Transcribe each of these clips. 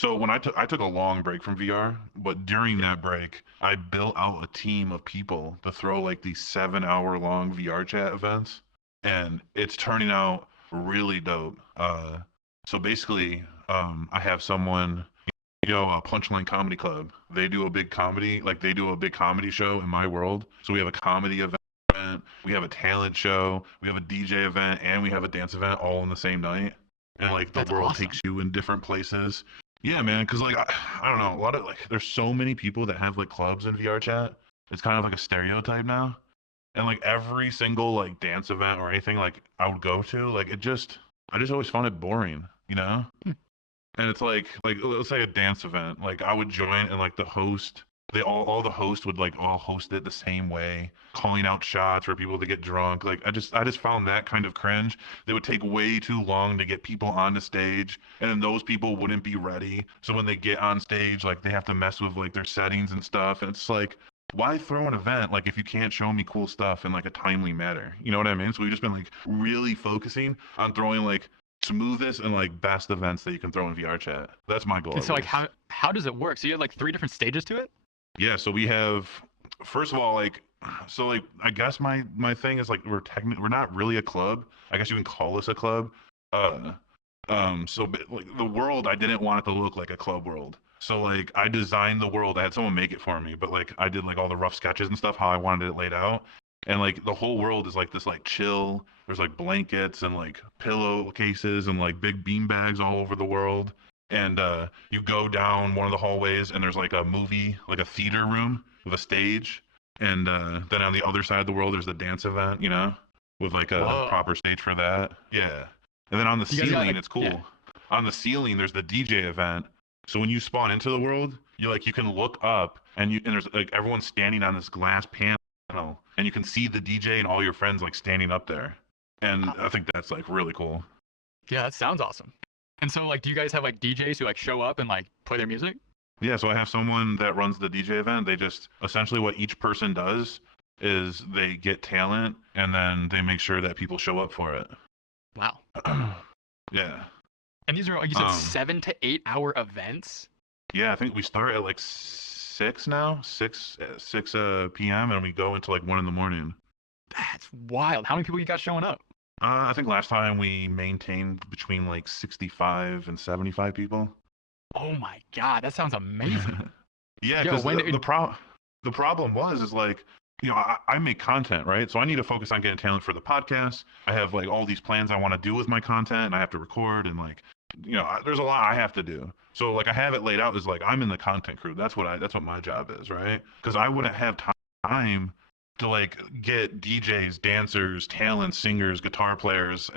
So when I took a long break from VR, but during that break, I built out a team of people to throw like these 7 hour long VR chat events, and it's turning out really dope. So basically, I have someone, Punchline Comedy Club. They do a big comedy, like they do a big comedy show in my world. So we have a comedy event, we have a talent show, we have a DJ event, and we have a dance event all in the same night. And like the That's world awesome. takes you in different places. Yeah, man, because like I don't know, a lot of like there's so many people that have like clubs in VR chat. It's kind of like a stereotype now. And like every single like dance event or anything like I would go to, like I just always found it boring, you know? Hmm. And it's like let's say a dance event, like I would join and like the host, they all the hosts would like all host it the same way, calling out shots for people to get drunk. Like I just found that kind of cringe. They would take way too long to get people on the stage, and then those people wouldn't be ready. So when they get on stage, like they have to mess with like their settings and stuff. And it's like, why throw an event like if you can't show me cool stuff in like a timely manner? You know what I mean? So we've just been like really focusing on throwing like smoothest and like best events that you can throw in VR chat. That's my goal And at so like least. how does it work? So you have like three different stages to it? Yeah, so we have first of all like so like I guess my thing is like we're not really a club. I guess you can call us a club. Uh like the world I didn't want it to look like a club world. So like I designed the world. I had someone make it for me, but like I did like all the rough sketches and stuff how I wanted it laid out. And like the whole world is like this like chill. There's like blankets and like pillowcases and like big bean bags all over the world. And you go down one of the hallways and there's like a movie, like a theater room with a stage. And then on the other side of the world there's a dance event, with like a Whoa. proper stage for that. Yeah. And then on the Do you guys got ceiling, like it's yeah. cool. On the ceiling, there's the DJ event. So when you spawn into the world, you can look up and there's like everyone's standing on this glass panel and you can see the DJ and all your friends like standing up there. And Wow. I think that's like really cool. Yeah, that sounds awesome. And so like do you guys have like DJs who like show up and like play their music? Yeah, so I have someone that runs the DJ event. They just essentially what each person does is they get talent and then they make sure that people show up for it. Wow. Yeah. And these are like you said Um 7 to 8 hour events? Yeah, I think we start at like 6 now, 6 p.m. and we go until like 1 in the morning. That's wild. How many people you got showing up? I think last time we maintained between like 65 and 75 people. Oh my god, that sounds amazing. Yeah, Yo, because when the problem was is like I make content, right? So I need to focus on getting talent for the podcast. I have like all these plans I want to do with my content, and I have to record and like there's a lot I have to do. So like I have it laid out as like I'm in the content crew. That's what my job is, right? Because I wouldn't have time to like get DJs, dancers, talent, singers, guitar players,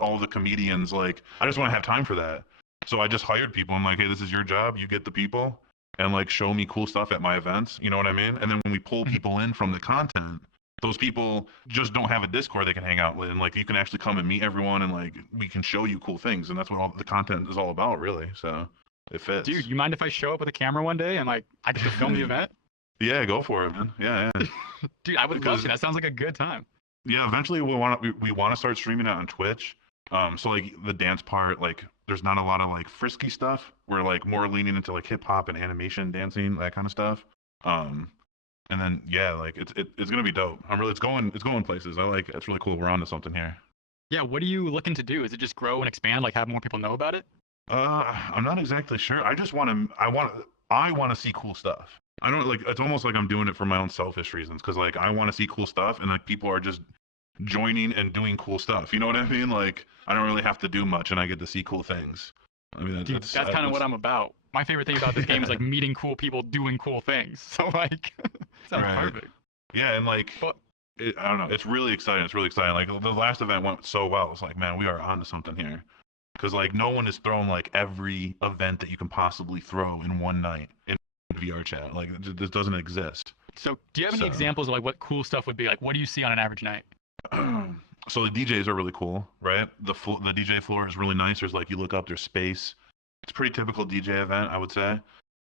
all the comedians. Like I just want to have time for that. So I just hired people. I'm like, hey, this is your job. You get the people and like show me cool stuff at my events. You know what I mean? And then when we pull Mhm. people in from the content, those people just don't have a Discord they can hang out with, and like you can actually come and meet everyone, and like we can show you cool things, and that's what all the content is all about, really. So it Dude, fits. you mind if I show up with a camera one day and like I get to film the event? Yeah, go for it, man. Yeah, yeah. Dude, I would love Because to. That sounds like a good time. yeah, eventually we want to start streaming it on Twitch. So like the dance part, like there's not a lot of like frisky stuff. We're like more leaning into like hip hop and animation, dancing, that kind of stuff. Um, and then yeah, like it's gonna be dope. It's going places. I like it's really cool. We're on to something here. Yeah, what are you looking to do? Is it just grow and expand, like have more people know about it? I'm not exactly sure. I want to see cool stuff. I don't like. It's almost like I'm doing it for my own selfish reasons because like I want to see cool stuff, and like people are just joining and doing cool stuff. You know what I mean? Like I don't really have to do much, and I get to see cool things. I mean, Dude, that's kind of what I'm about. My favorite thing about this game is like meeting cool people doing cool things. So like, sounds right. perfect. Yeah, and like But I don't know. It's really exciting. It's really exciting. Like the last event went so well. It's like, man, we are on to something here. Because like no one is throwing like every event that you can possibly throw in one night in VR chat. Like this doesn't exist. so, do you have any So, examples of like what cool stuff would be? Like, what do you see on an average night? so the DJs are really cool, right? The DJ floor is really nice. There's like you look up, there's space. It's a pretty typical DJ event, I would say.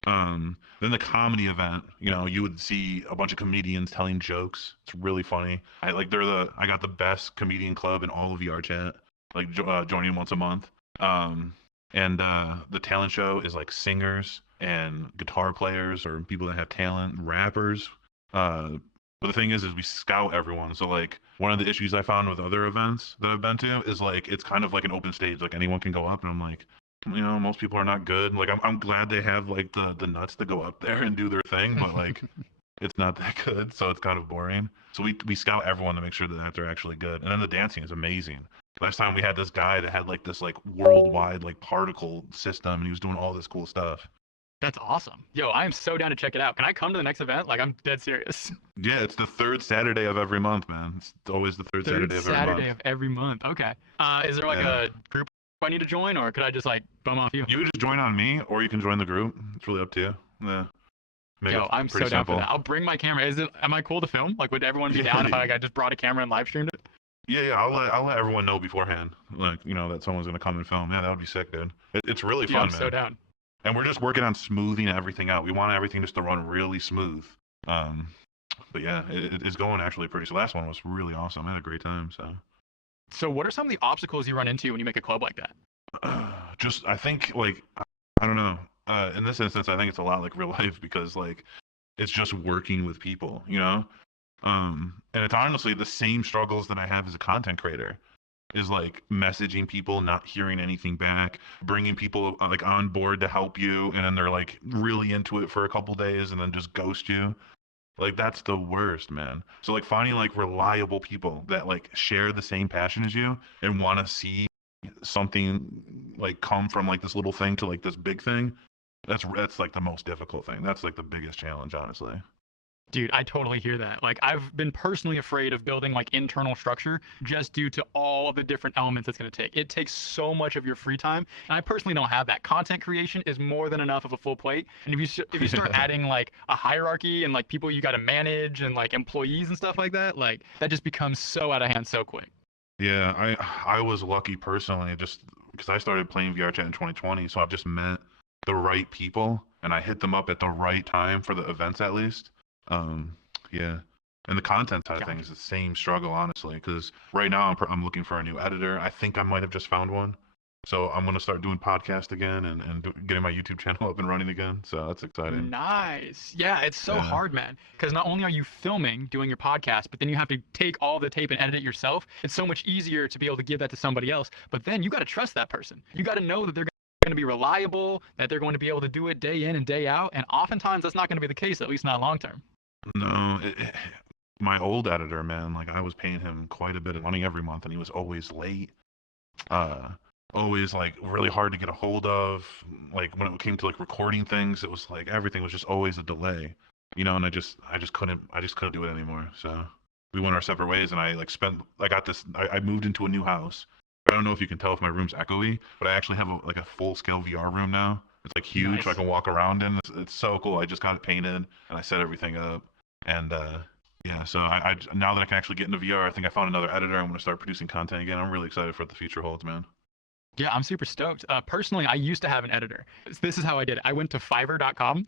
Then the comedy event, you would see a bunch of comedians telling jokes. It's really funny. I got the best comedian club in all of VR chat. Like joining once a month. Um, And the talent show is like singers and guitar players or people that have talent, rappers. Uh, but the thing is we scout everyone. So like one of the issues I found with other events that I've been to is like it's kind of like an open stage, like anyone can go up, and I'm like, most people are not good. Like I'm glad they have like the nuts to go up there and do their thing, but like it's not that good, so it's kind of boring. So we scout everyone to make sure that they're actually good. And then the dancing is amazing. Last time we had this guy that had like this like worldwide like particle system, and he was doing all this cool stuff. That's awesome. Yo, I am so down to check it out. Can I come to the next event? Like, I'm dead serious. Yeah, it's the third Saturday of every month, man. It's always the third Third Saturday of every Saturday month. of every month. Okay. Is there like Yeah. a group I need to join, or could I just like bum off you? You can just join on me, or you can join the group. It's really up to you. Yeah, make Yo, it I'm pretty so down for simple. that. I'll bring my camera. Am I cool to film? Like, would everyone be down if I just brought a camera and live streamed it? Yeah. I'll let everyone know beforehand, like that someone's gonna come and film. Yeah, that would be sick, dude. It's really Yeah, I'm fun, so man. down. And we're just working on smoothing everything out. We want everything just to run really smooth. Um, but yeah, it's going actually pretty. So last one was really awesome. I had a great time. So So, what are some of the obstacles you run into when you make a club like that? just I think like I don't know. In this instance, I think it's a lot like real life because like it's just working with people, and it's honestly the same struggles that I have as a content creator. Is like messaging people, not hearing anything back, bringing people like on board to help you, and then they're like really into it for a couple days and then just ghost you. Like that's the worst, man. So like finding like reliable people that like share the same passion as you and want to see something like come from like this little thing to like this big thing. That's like the most difficult thing. That's like the biggest challenge, honestly. Dude, I totally hear that. Like, I've been personally afraid of building like internal structure just due to all of the different elements it's going to take. It takes so much of your free time, and I personally don't have that. Content creation is more than enough of a full plate, and if you start adding like a hierarchy and like people you got to manage and like employees and stuff like that, like that just becomes so out of hand so quick. Yeah, I was lucky personally just because I started playing VR chat in 2020, so I've just met the right people and I hit them up at the right time for the events at least. Um, yeah. And the content side of things Gotcha. is the same struggle, honestly, because right now I'm looking for a new editor. I think I might have just found one. So I'm gonna start doing podcast again and getting my YouTube channel up and running again. So that's exciting. Nice. Yeah, it's so Yeah. hard, man. Because not only are you filming, doing your podcast, but then you have to take all the tape and edit it yourself. It's so much easier to be able to give that to somebody else. But then you got to trust that person. You got to know that they're going to be reliable, that they're going to be able to do it day in and day out. And oftentimes that's not going to be the case, at least not long term. No, my old editor, man, like I was paying him quite a bit of money every month, and he was always late. Uh, Always like really hard to get a hold of. Like when it came to like recording things, it was like everything was just always a delay, And I just couldn't do it anymore. So we went our separate ways, and I moved into a new house. I don't know if you can tell if my room's echoey, but I actually have a full scale VR room now. It's like huge, so I Nice. can walk around in. It's so cool. I just got it painted and I set everything up, and yeah. So I now that I can actually get into VR, I think I found another editor. I'm gonna start producing content again. I'm really excited for what the future holds, man. Yeah, I'm super stoked. Personally, I used to have an editor. This is how I did it. I went to Fiverr.com,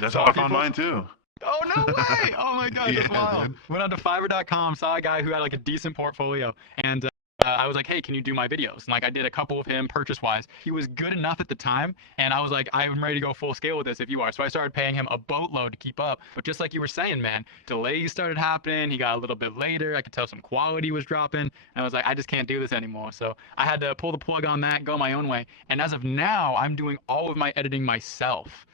That's how saw I found people. mine too. Oh no way! Oh my god, that's Yeah, wild. dude. Went on to Fiverr.com, saw a guy who had like a decent portfolio, and I was like, hey, can you do my videos? And like I did a couple of him purchase wise. He was good enough at the time, and I was like, I'm ready to go full scale with this if you are. So I started paying him a boatload to keep up. But just like you were saying, man, delays started happening. He got a little bit later. I could tell some quality was dropping, and I was like, I just can't do this anymore. So I had to pull the plug on that, go my own way. And as of now, I'm doing all of my editing myself.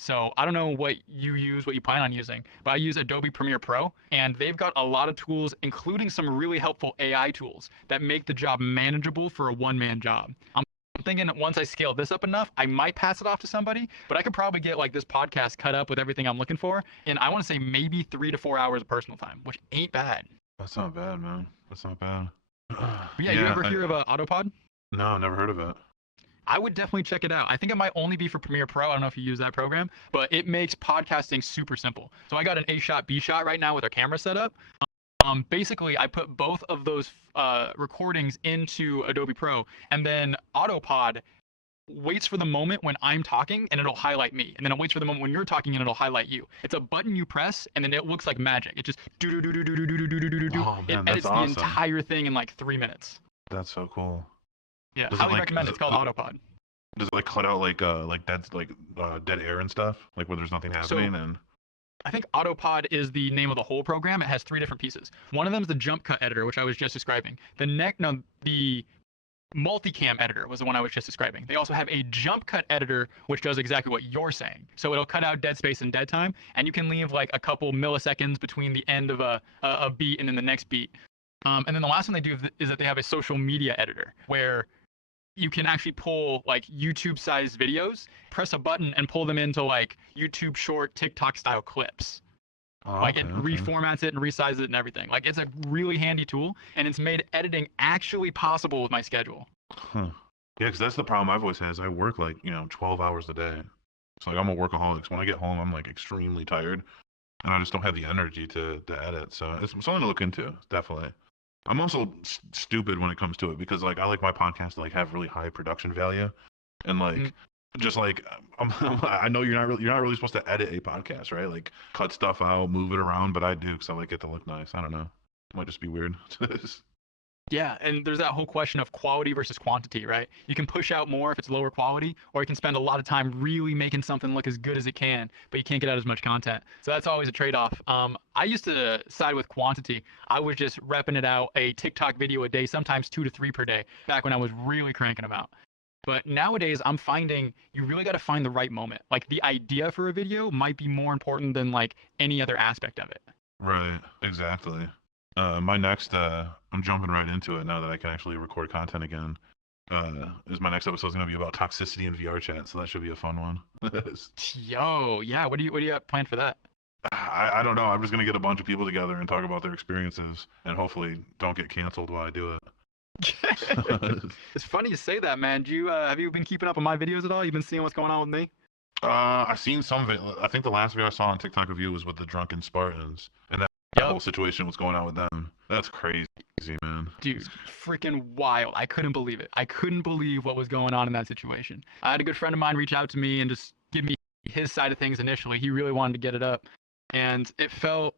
So I don't know what you use, what you plan on using, but I use Adobe Premiere Pro, and they've got a lot of tools, including some really helpful AI tools that make the job manageable for a one-man job. I'm thinking that once I scale this up enough, I might pass it off to somebody, but I could probably get like this podcast cut up with everything I'm looking for, and I want to say maybe 3 to 4 hours of personal time, which ain't bad. That's not bad, man. That's not bad. But yeah, you Yeah, ever hear of Autopod? no, never heard of it. I would definitely check it out. I think it might only be for Premiere Pro. I don't know if you use that program, but it makes podcasting super simple. So I got an A shot, B shot right now with our camera setup. Basically, I put both of those recordings into Adobe Pro, and then Autopod waits for the moment when I'm talking and it'll highlight me, and then it waits for the moment when you're talking and it'll highlight you. It's a button you press, and then it looks like magic. It just do do do do do do do do do do do. Oh It man, that's edits the awesome. entire thing in like 3 minutes. That's so cool. Yeah, Does it highly like recommend it. It's called Autopod. does it like cut out dead air and stuff, like where there's nothing So happening? And I think Autopod is the name of the whole program. It has three different pieces. One of them is the jump cut editor, which I was just describing. The multicam editor was the one I was just describing. They also have a jump cut editor, which does exactly what you're saying. So it'll cut out dead space and dead time, and you can leave like a couple milliseconds between the end of a beat and then the next beat. And then the last one they do is that they have a social media editor where you can actually pull like YouTube sized videos, press a button and pull them into like YouTube short TikTok style clips. oh, Like okay, it okay. reformats it and resizes it and everything. Like it's a really handy tool and it's made editing actually possible with my schedule. Huh. Yeah, because that's the problem I've always had. Is I work like 12 hours a day. So like I'm a workaholic. So when I get home, I'm like extremely tired, and I just don't have the energy to edit. So it's something to look into, definitely. I'm also stupid when it comes to it because like I like my podcast to like have really high production value, and Mm, like just like I know you're not really supposed to edit a podcast, right? Like cut stuff out, move it around, but I do because I like it to look nice. I don't know. It might just be weird. Yeah, and there's that whole question of quality versus quantity, right? You can push out more if it's lower quality, or you can spend a lot of time really making something look as good as it can, but you can't get out as much content. So that's always a trade-off. I used to side with quantity. I was just repping it out a TikTok video a day, sometimes 2 to 3 per day, back when I was really cranking them out. But nowadays, I'm finding you really got to find the right moment. Like the idea for a video might be more important than like any other aspect of it. Right, exactly. My next, I'm jumping right into it now that I can actually record content again. Is my next episode is going to be about toxicity in VR chat, so that should be a fun one. Yo, yeah, what do you have planned for that? I don't know. I'm just going to get a bunch of people together and talk about their experiences, and hopefully don't get canceled while I do it. It's funny you say that, man. Do you have you been keeping up on my videos at all? You've been seeing what's going on with me? I seen some of it. I think the last video I saw on TikTok of you was with the drunken Spartans, and that Yup, whole situation was going on with them. That's crazy, man. dude, freaking wild. I couldn't believe it. I couldn't believe what was going on in that situation. I had a good friend of mine reach out to me and just give me his side of things initially. He really wanted to get it up, and it felt.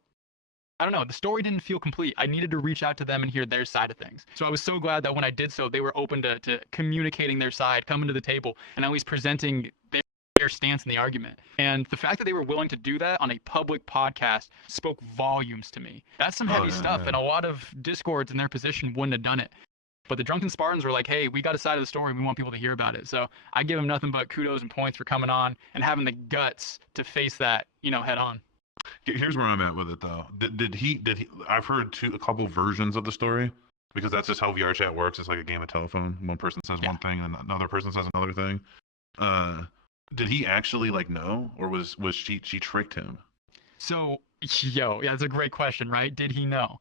I don't know. The story didn't feel complete. I needed to reach out to them and hear their side of things. So I was so glad that when I did so, they were open to communicating their side, coming to the table, and at least presenting their stance in the argument. And the fact that they were willing to do that on a public podcast spoke volumes to me. That's some Oh heavy yeah, stuff, yeah. and a lot of discords in their position wouldn't have done it. But the Drunken Spartans were like, hey, we got a side of the story. We want people to hear about it. So I give them nothing but kudos and points for coming on and having the guts to face that, head on. Here's where I'm at with it though. Did he? I've heard a couple versions of the story because that's just how VR chat works. It's like a game of telephone. One person says Yeah. one thing and another person says another thing. Uh, did he actually like know, or was she tricked him? So, yo, yeah, that's a great question, right? Did he know?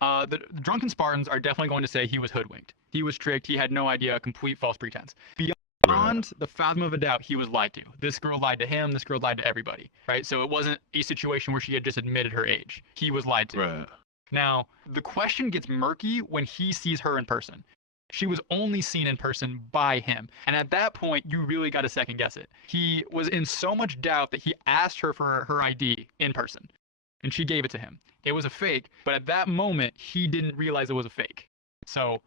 The drunken Spartans are definitely going to say he was hoodwinked. He was tricked. He had no idea. Complete false pretense. Right. Beyond the fathom of a doubt, he was lied to. This girl lied to him. This girl lied to everybody, right? So it wasn't a situation where she had just admitted her age. He was lied to. Right. Now, the question gets murky when he sees her in person. She was only seen in person by him. And at that point, you really got to second guess it. He was in so much doubt that he asked her for her ID in person, and she gave it to him. It was a fake, but at that moment, he didn't realize it was a fake. So,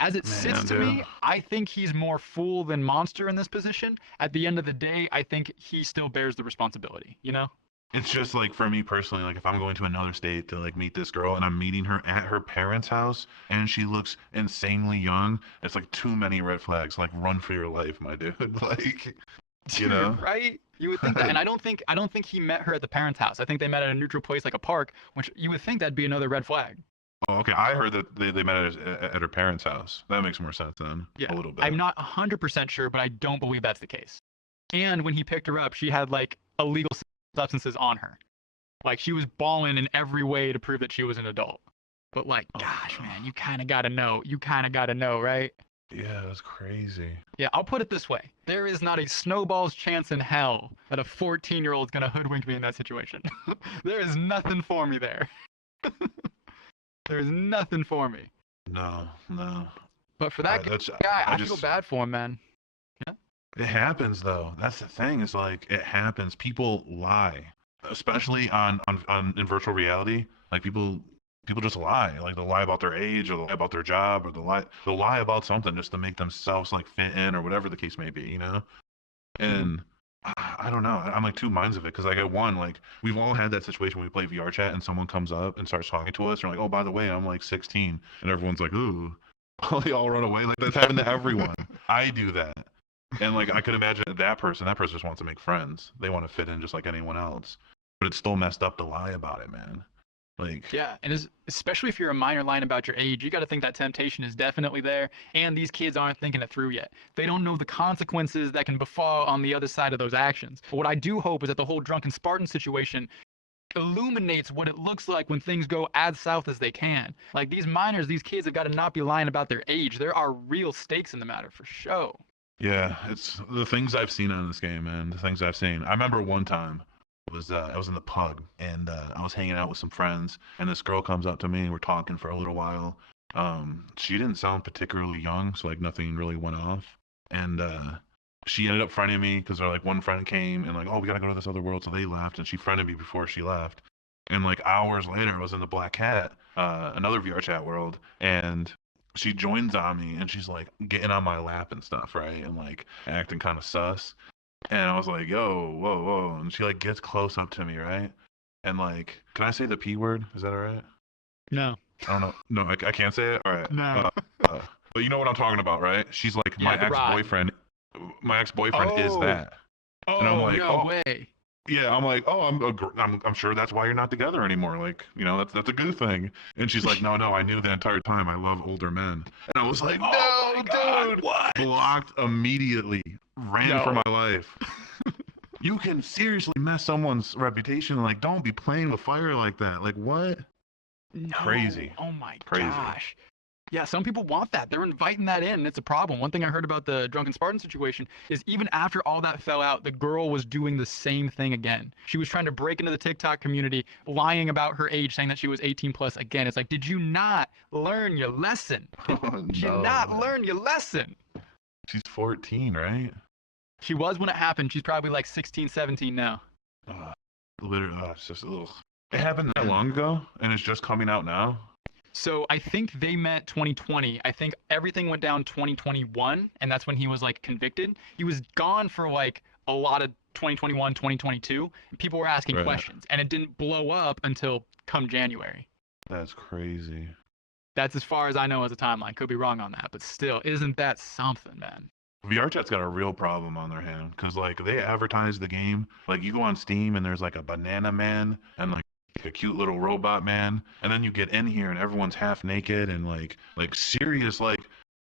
as it sits Man, to dude. me, I think he's more fool than monster in this position. At the end of the day, I think he still bears the responsibility, you know? It's just like for me personally, like if I'm going to another state to like meet this girl and I'm meeting her at her parents' house and she looks insanely young, it's like too many red flags. Like run for your life, my dude. Like, you know? Right? You would think that. And I don't think he met her at the parents' house. I think they met at a neutral place like a park, which you would think that'd be another red flag. Oh, okay. I heard that they met at her parents' house. That makes more sense then, Yeah. a little bit. I'm not 100% sure, but I don't believe that's the case. And when he picked her up, she had like illegal substances on her. Like she was balling in every way to prove that she was an adult. But like, Oh, gosh, no. man, you kind of got to know. You kind of got to know, right? Yeah, that's crazy. Yeah, I'll put it this way. There is not a snowball's chance in hell that a 14-year-old is going to hoodwink me in that situation. There is nothing for me there. There is nothing for me. No, no. But for that That's guy, I I feel just bad for him, man. Yeah. it happens though. That's the thing. Is like it happens. People lie, especially on in virtual reality. Like people people just lie. Like they'll lie about their age, or they'll lie about their job, or they'll lie about something just to make themselves like fit in, or whatever the case may be, you know? Hmm. And I don't know. I'm like two minds of it because like at one, like we've all had that situation when we play VR chat and someone comes up and starts talking to us. And we're like, oh, by the way, I'm like 16, and everyone's like, ooh, they all run away. Like that's happened to everyone. I do that, and like I could imagine that person just wants to make friends. They want to fit in just like anyone else, but it's still messed up to lie about it, man. Like, Yeah, and especially if you're a minor lying about your age, you got to think that temptation is definitely there, and these kids aren't thinking it through yet. They don't know the consequences that can befall on the other side of those actions. But what I do hope is that the whole drunken Spartan situation illuminates what it looks like when things go as south as they can. Like these minors, these kids have got to not be lying about their age. There are real stakes in the matter for show. yeah, it's the things I've seen in this game, man. The things I've seen. I remember one time I was in the pub and I was hanging out with some friends, and this girl comes up to me and we're talking for a little while. She didn't sound particularly young, so like nothing really went off. And she ended up friending me because like one friend came and like, oh, we gotta go to this other world, so they left, and she friended me before she left. And like hours later, I was in the Black Cat, another VR chat world, and she joins on me and she's like getting on my lap and stuff, right? And like acting kind of sus. And I was like, yo, whoa, whoa. And she like gets close up to me, right? And like, can I say the P word? Is that all right? No. I don't know. No, I can't say it. All right. No. Uh, but you know what I'm talking about, right? She's like, Yeah, the rod. My ex-boyfriend is Oh. that. And I'm Oh, like, no oh, way. yeah. I'm like, oh, I'm sure that's why you're not together anymore. Like, you know, that's a good thing. And she's like, no, no, I knew the entire time. I love older men. And I was like, Oh my no, God. dude. What? Blocked immediately. Ran for No. my life. You can seriously mess someone's reputation. Like, don't be playing with fire like that. Like, what? No. Crazy. Oh my Crazy. gosh. Yeah, some people want that. They're inviting that in, and it's a problem. One thing I heard about the drunken Spartan situation is even after all that fell out, the girl was doing the same thing again. She was trying to break into the TikTok community, lying about her age, saying that she was 18 plus again. It's like, did you not learn your lesson? Oh, Did you no, not man. learn your lesson? She's 14, right? She was when it happened. She's probably like 16, 17 now. Uh, literally, it's just, ugh. It happened that long ago, and it's just coming out now. So I think they met 2020. I think everything went down 2021, and that's when he was like convicted. He was gone for like a lot of 2021, 2022. And people were asking Right. questions, and it didn't blow up until come January. That's crazy. That's as far as I know as a timeline. Could be wrong on that, but still, isn't that something, man? VRChat's got a real problem on their hand because like they advertise the game. Like you go on Steam and there's like a banana man and like a cute little robot man, and then you get in here and everyone's half naked and like serious. Like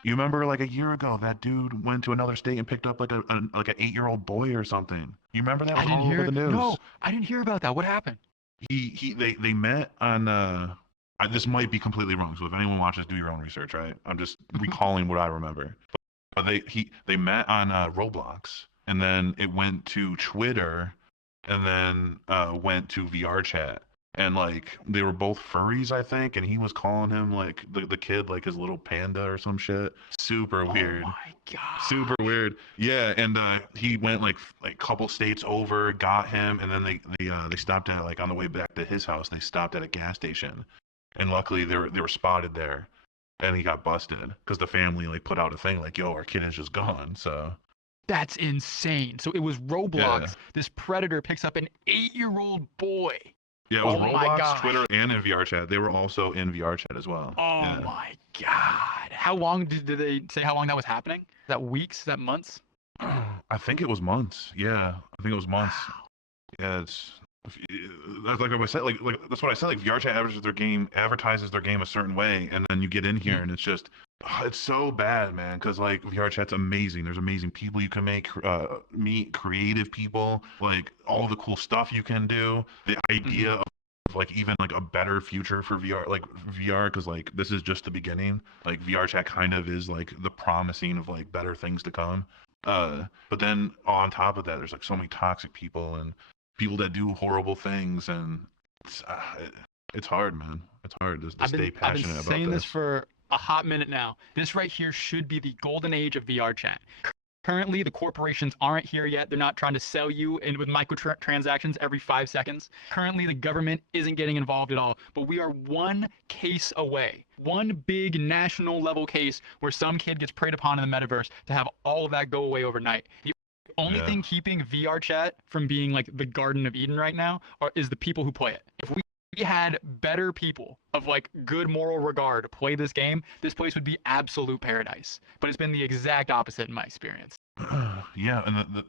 you remember like a year ago that dude went to another state and picked up like a like an 8-year-old boy or something. You remember that I was didn't all over hear. the news. No, I didn't hear about that. What happened? They met on this might be completely wrong. So if anyone watches, do your own research. Right? I'm just recalling what I remember. But they met on Roblox, and then it went to Twitter, and then went to VR chat, and like they were both furries, I think, and he was calling him like the kid like his little panda or some shit. Super Oh weird. my Super god. weird. Yeah, and he went like couple states over, got him, and then they stopped at like on the way back to his house. They stopped at a gas station, and luckily they were spotted there, and he got busted because the family like put out a thing like, "Yo, our kid is just gone." So That's insane. So it was yeah, Roblox. This predator picks up an 8-year-old boy. yeah, it was Oh my Roblox, Twitter, gosh. and in VR chat. They were also in VR chat as well. Oh Yeah, my god. How long did they say how long that was happening? Is that weeks? Is that months? I think it was months. Yeah, I think it was months. Wow. Yeah, it's that's like what I said. Like that's what I said. Like VRChat advertises their game a certain way, and then you get in here Mhm. and it's just it's so bad, man. Because like VRChat's amazing. There's amazing people you can meet creative people, like all the cool stuff you can do. The idea Mhm. of like even like a better future for VR, like VR, because like this is just the beginning. Like VRChat kind of is like the promising of like better things to come. But then on top of that, there's like so many toxic people and people that do horrible things, and it's, uh, it, it's hard, man. It's hard to stay I've been passionate about saying this this. for a hot minute now. This right here should be the golden age of VR chat. Currently, the corporations aren't here yet. They're not trying to sell you in with microtransactions every 5 seconds. Currently, the government isn't getting involved at all. But we are one case away, one big national level case where some kid gets preyed upon in the metaverse to have all of that go away overnight. The only thing keeping VR chat from being like the Garden of Eden right now is the people who play it. If we had better people of like good moral regard play this game, this place would be absolute paradise. But it's been the exact opposite in my experience. Yeah, and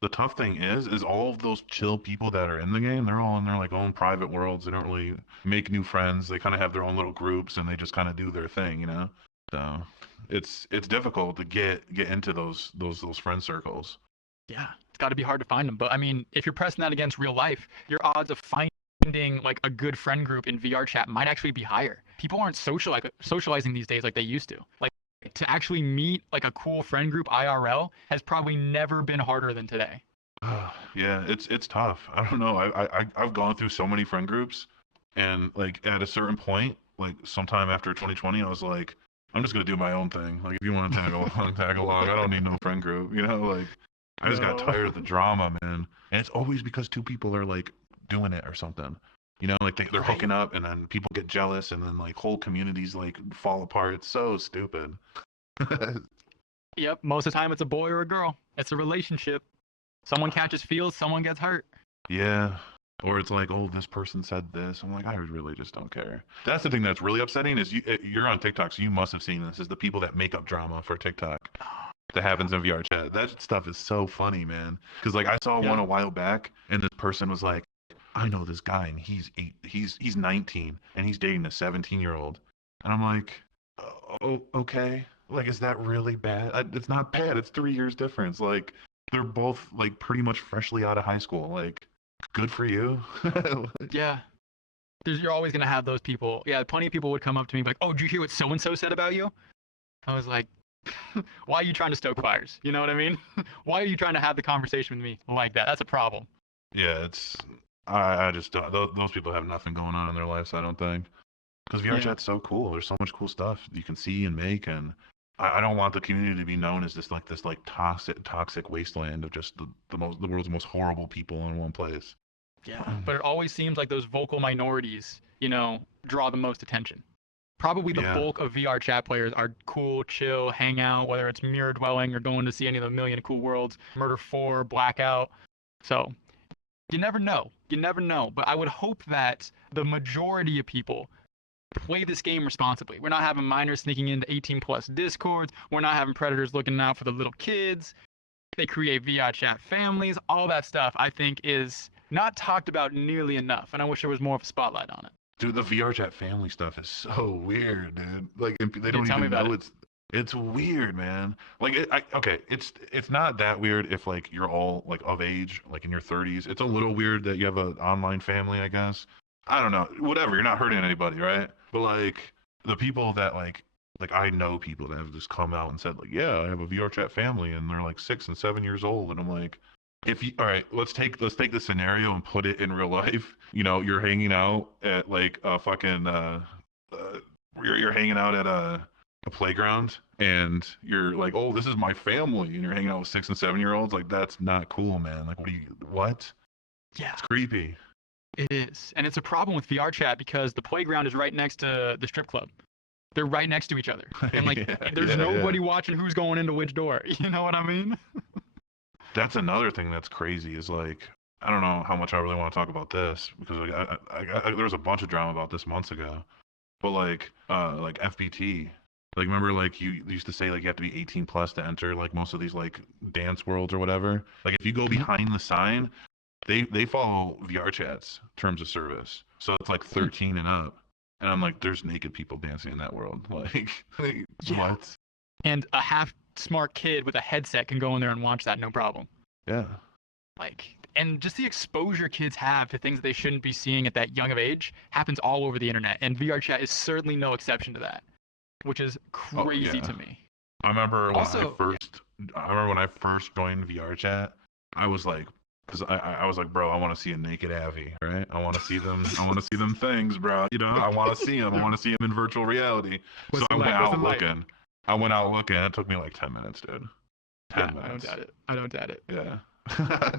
the tough thing is all of those chill people that are in the game, they're all in their like own private worlds. They don't really make new friends. They kind of have their own little groups and they just kind of do their thing, you know. So it's difficult to get into those friend circles. Yeah, it's got to be hard to find them. But I mean, if you're pressing that against real life, your odds of finding like a good friend group in VR chat might actually be higher. People aren't socializing these days like they used to. Like to actually meet like a cool friend group IRL has probably never been harder than today. Yeah, it's tough. I don't know. I've gone through so many friend groups, and like at a certain point, like sometime after 2020, I was like, I'm just gonna do my own thing. Like if you want to tag along, tag along. I don't need no friend group. You know, like I just got tired of the drama, man. And it's always because two people are like doing it or something. You know, like they're hooking up, and then people get jealous, and then like whole communities like fall apart. It's so stupid. Yep, most of the time it's a boy or a girl. It's a relationship. Someone catches feels, someone gets hurt. Yeah. Or it's like, oh, this person said this. I'm like, I really just don't care. That's the thing that's really upsetting is you're on TikTok, so you must have seen this. Is the people that make up drama for TikTok that happens in VR chat. That stuff is so funny, man. Because like I saw one a while back, and this person was like, I know this guy, and he's 19, and he's dating a 17-year-old, and I'm like, oh, okay. Like, is that really bad? It's not bad. It's 3 years difference. Like, they're both like pretty much freshly out of high school. Like, good for you. Yeah. You're always gonna have those people. Yeah, plenty of people would come up to me like, "Oh, did you hear what so and so said about you?" I was like, "Why are you trying to stoke fires?" You know what I mean? Why are you trying to have the conversation with me like that? That's a problem. Yeah, I just don't. Those people have nothing going on in their lives. I don't think because VR chat's so cool. There's so much cool stuff you can see and make, and I don't want the community to be known as this like toxic wasteland of just the world's most horrible people in one place. Yeah, but it always seems like those vocal minorities, draw the most attention. Probably the bulk of VR chat players are cool, chill, hang out, whether it's mirror dwelling or going to see any of the Million Cool Worlds, Murder 4, Blackout. So you never know. You never know. But I would hope that the majority of people play this game responsibly. We're not having minors sneaking into 18 plus discords. We're not having predators looking out for the little kids. They create VR chat families. All that stuff I think is not talked about nearly enough. And I wish there was more of a spotlight on it. Dude, the VR chat family stuff is so weird, dude. Like they don't even know it's weird, man. Like okay, it's not that weird if like you're all like of age, like in your 30s. It's a little weird that you have an online family, I guess. I don't know. Whatever, you're not hurting anybody, right? But like the people that like I know people that have just come out and said like, yeah, I have a VR chat family, and they're like 6 and 7 years old, and I'm like, all right, let's take the scenario and put it in real life. You're hanging out at like a fucking you're hanging out at a playground, and you're like, oh, this is my family, and you're hanging out with 6 and 7-year-olds. Like, that's not cool, man. Like, what? Yeah, it's creepy. It is, and it's a problem with VR chat because the playground is right next to the strip club. They're right next to each other, and like there's nobody watching who's going into which door. You know what I mean? That's another thing that's crazy is like, I don't know how much I really want to talk about this because there was a bunch of drama about this months ago, but like FBT, like remember like you used to say like you have to be 18 plus to enter like most of these like dance worlds or whatever. Like if you go behind the sign, they follow VR chat's terms of service, so it's like 13 and up, and I'm like, there's naked people dancing in that world, like what? And a half smart kid with a headset can go in there and watch that, no problem. Yeah. Like, and just the exposure kids have to things that they shouldn't be seeing at that young of age happens all over the internet, and VR chat is certainly no exception to that, which is crazy to me. I remember when I first joined VR chat, I was like, because I was like, bro, I want to see a naked Avi, right? I want to see them. I want to see them things, bro. I want to see them. I want to see them in virtual reality. So I went out looking. It took me like 10 minutes, dude. 10 I don't minutes. doubt it. I don't doubt it. Yeah.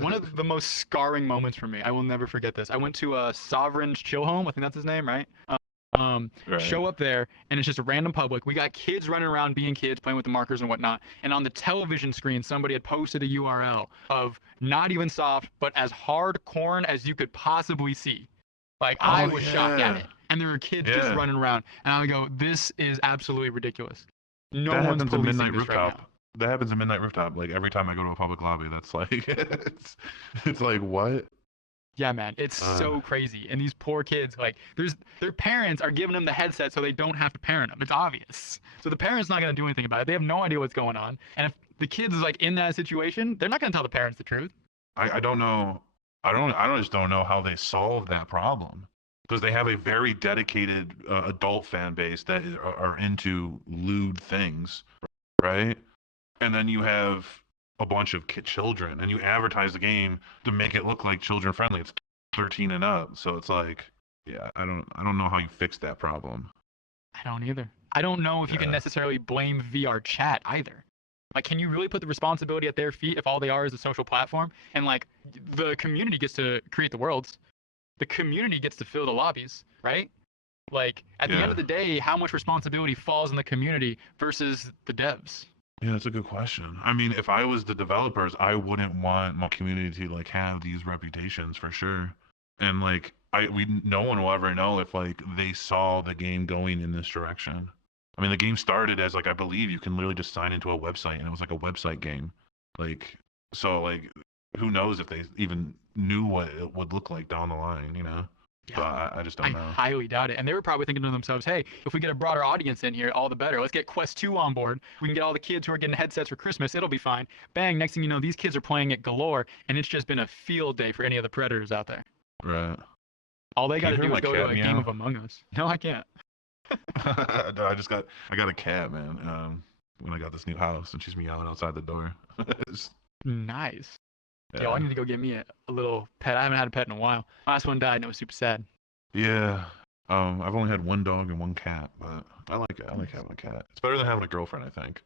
One of the most scarring moments for me, I will never forget this. I went to a Sovereign's Chill Home. I think that's his name, right? Right. Show up there, and it's just a random public. We got kids running around being kids, playing with the markers and whatnot. And on the television screen, somebody had posted a URL of not even soft, but as hard corn as you could possibly see. Like, I Oh was shocked at yeah. it. And there were kids just Yeah. running around. And I would go, this is absolutely ridiculous. No That one's happens in policing Midnight this right Rooftop. now. That happens in Midnight Rooftop. Like every time I go to a public lobby, that's like it's like what? Yeah, man, it's Uh, so crazy. And these poor kids, like, their parents are giving them the headset so they don't have to parent them. It's obvious. So the parents not gonna do anything about it. They have no idea what's going on. And if the kids is like in that situation, they're not gonna tell the parents the truth. I don't know. I just don't know how they solve that problem because they have a very dedicated adult fan base that are into lewd things, right? And then you have a bunch of children, and you advertise the game to make it look like children friendly. It's 13 and up, so it's like, yeah, I don't know how you fix that problem. I don't either. I don't know if you can Yeah, necessarily blame VR chat either. Like, can you really put the responsibility at their feet if all they are is a social platform? And like, the community gets to create the worlds, the community gets to fill the lobbies, right? Like, at the end yeah, of the day, how much responsibility falls on the community versus the devs? yeah. That's a good question. I mean, if I was the developers, I wouldn't want my community to like have these reputations for sure. And like, no one will ever know if like they saw the game going in this direction. I mean, the game started as like I believe you can literally just sign into a website, and it was like a website game. Like, so like, who knows if they even knew what it would look like down the line, you know? So Yeah, I just I don't know. highly doubt it. And they were probably thinking to themselves, hey, if we get a broader audience in here, all the better. Let's get Quest 2 on board. We can get all the kids who are getting headsets for Christmas. It'll be fine. Bang, next thing you know, these kids are playing it galore, and it's just been a field day for any of the predators out there. Right. All they got Can to you hear do is my go to cat a game meow? of Among Us. No, I can't. No, I got a cat, man. When I got this new house, and she's meowing outside the door. It's- Nice. Yo, I yeah. need to go get me a little pet. I haven't had a pet in a while. Last one died, and it was super sad. Yeah. I've only had one dog and one cat, but I like it. I like having a cat. It's better than having a girlfriend, I think.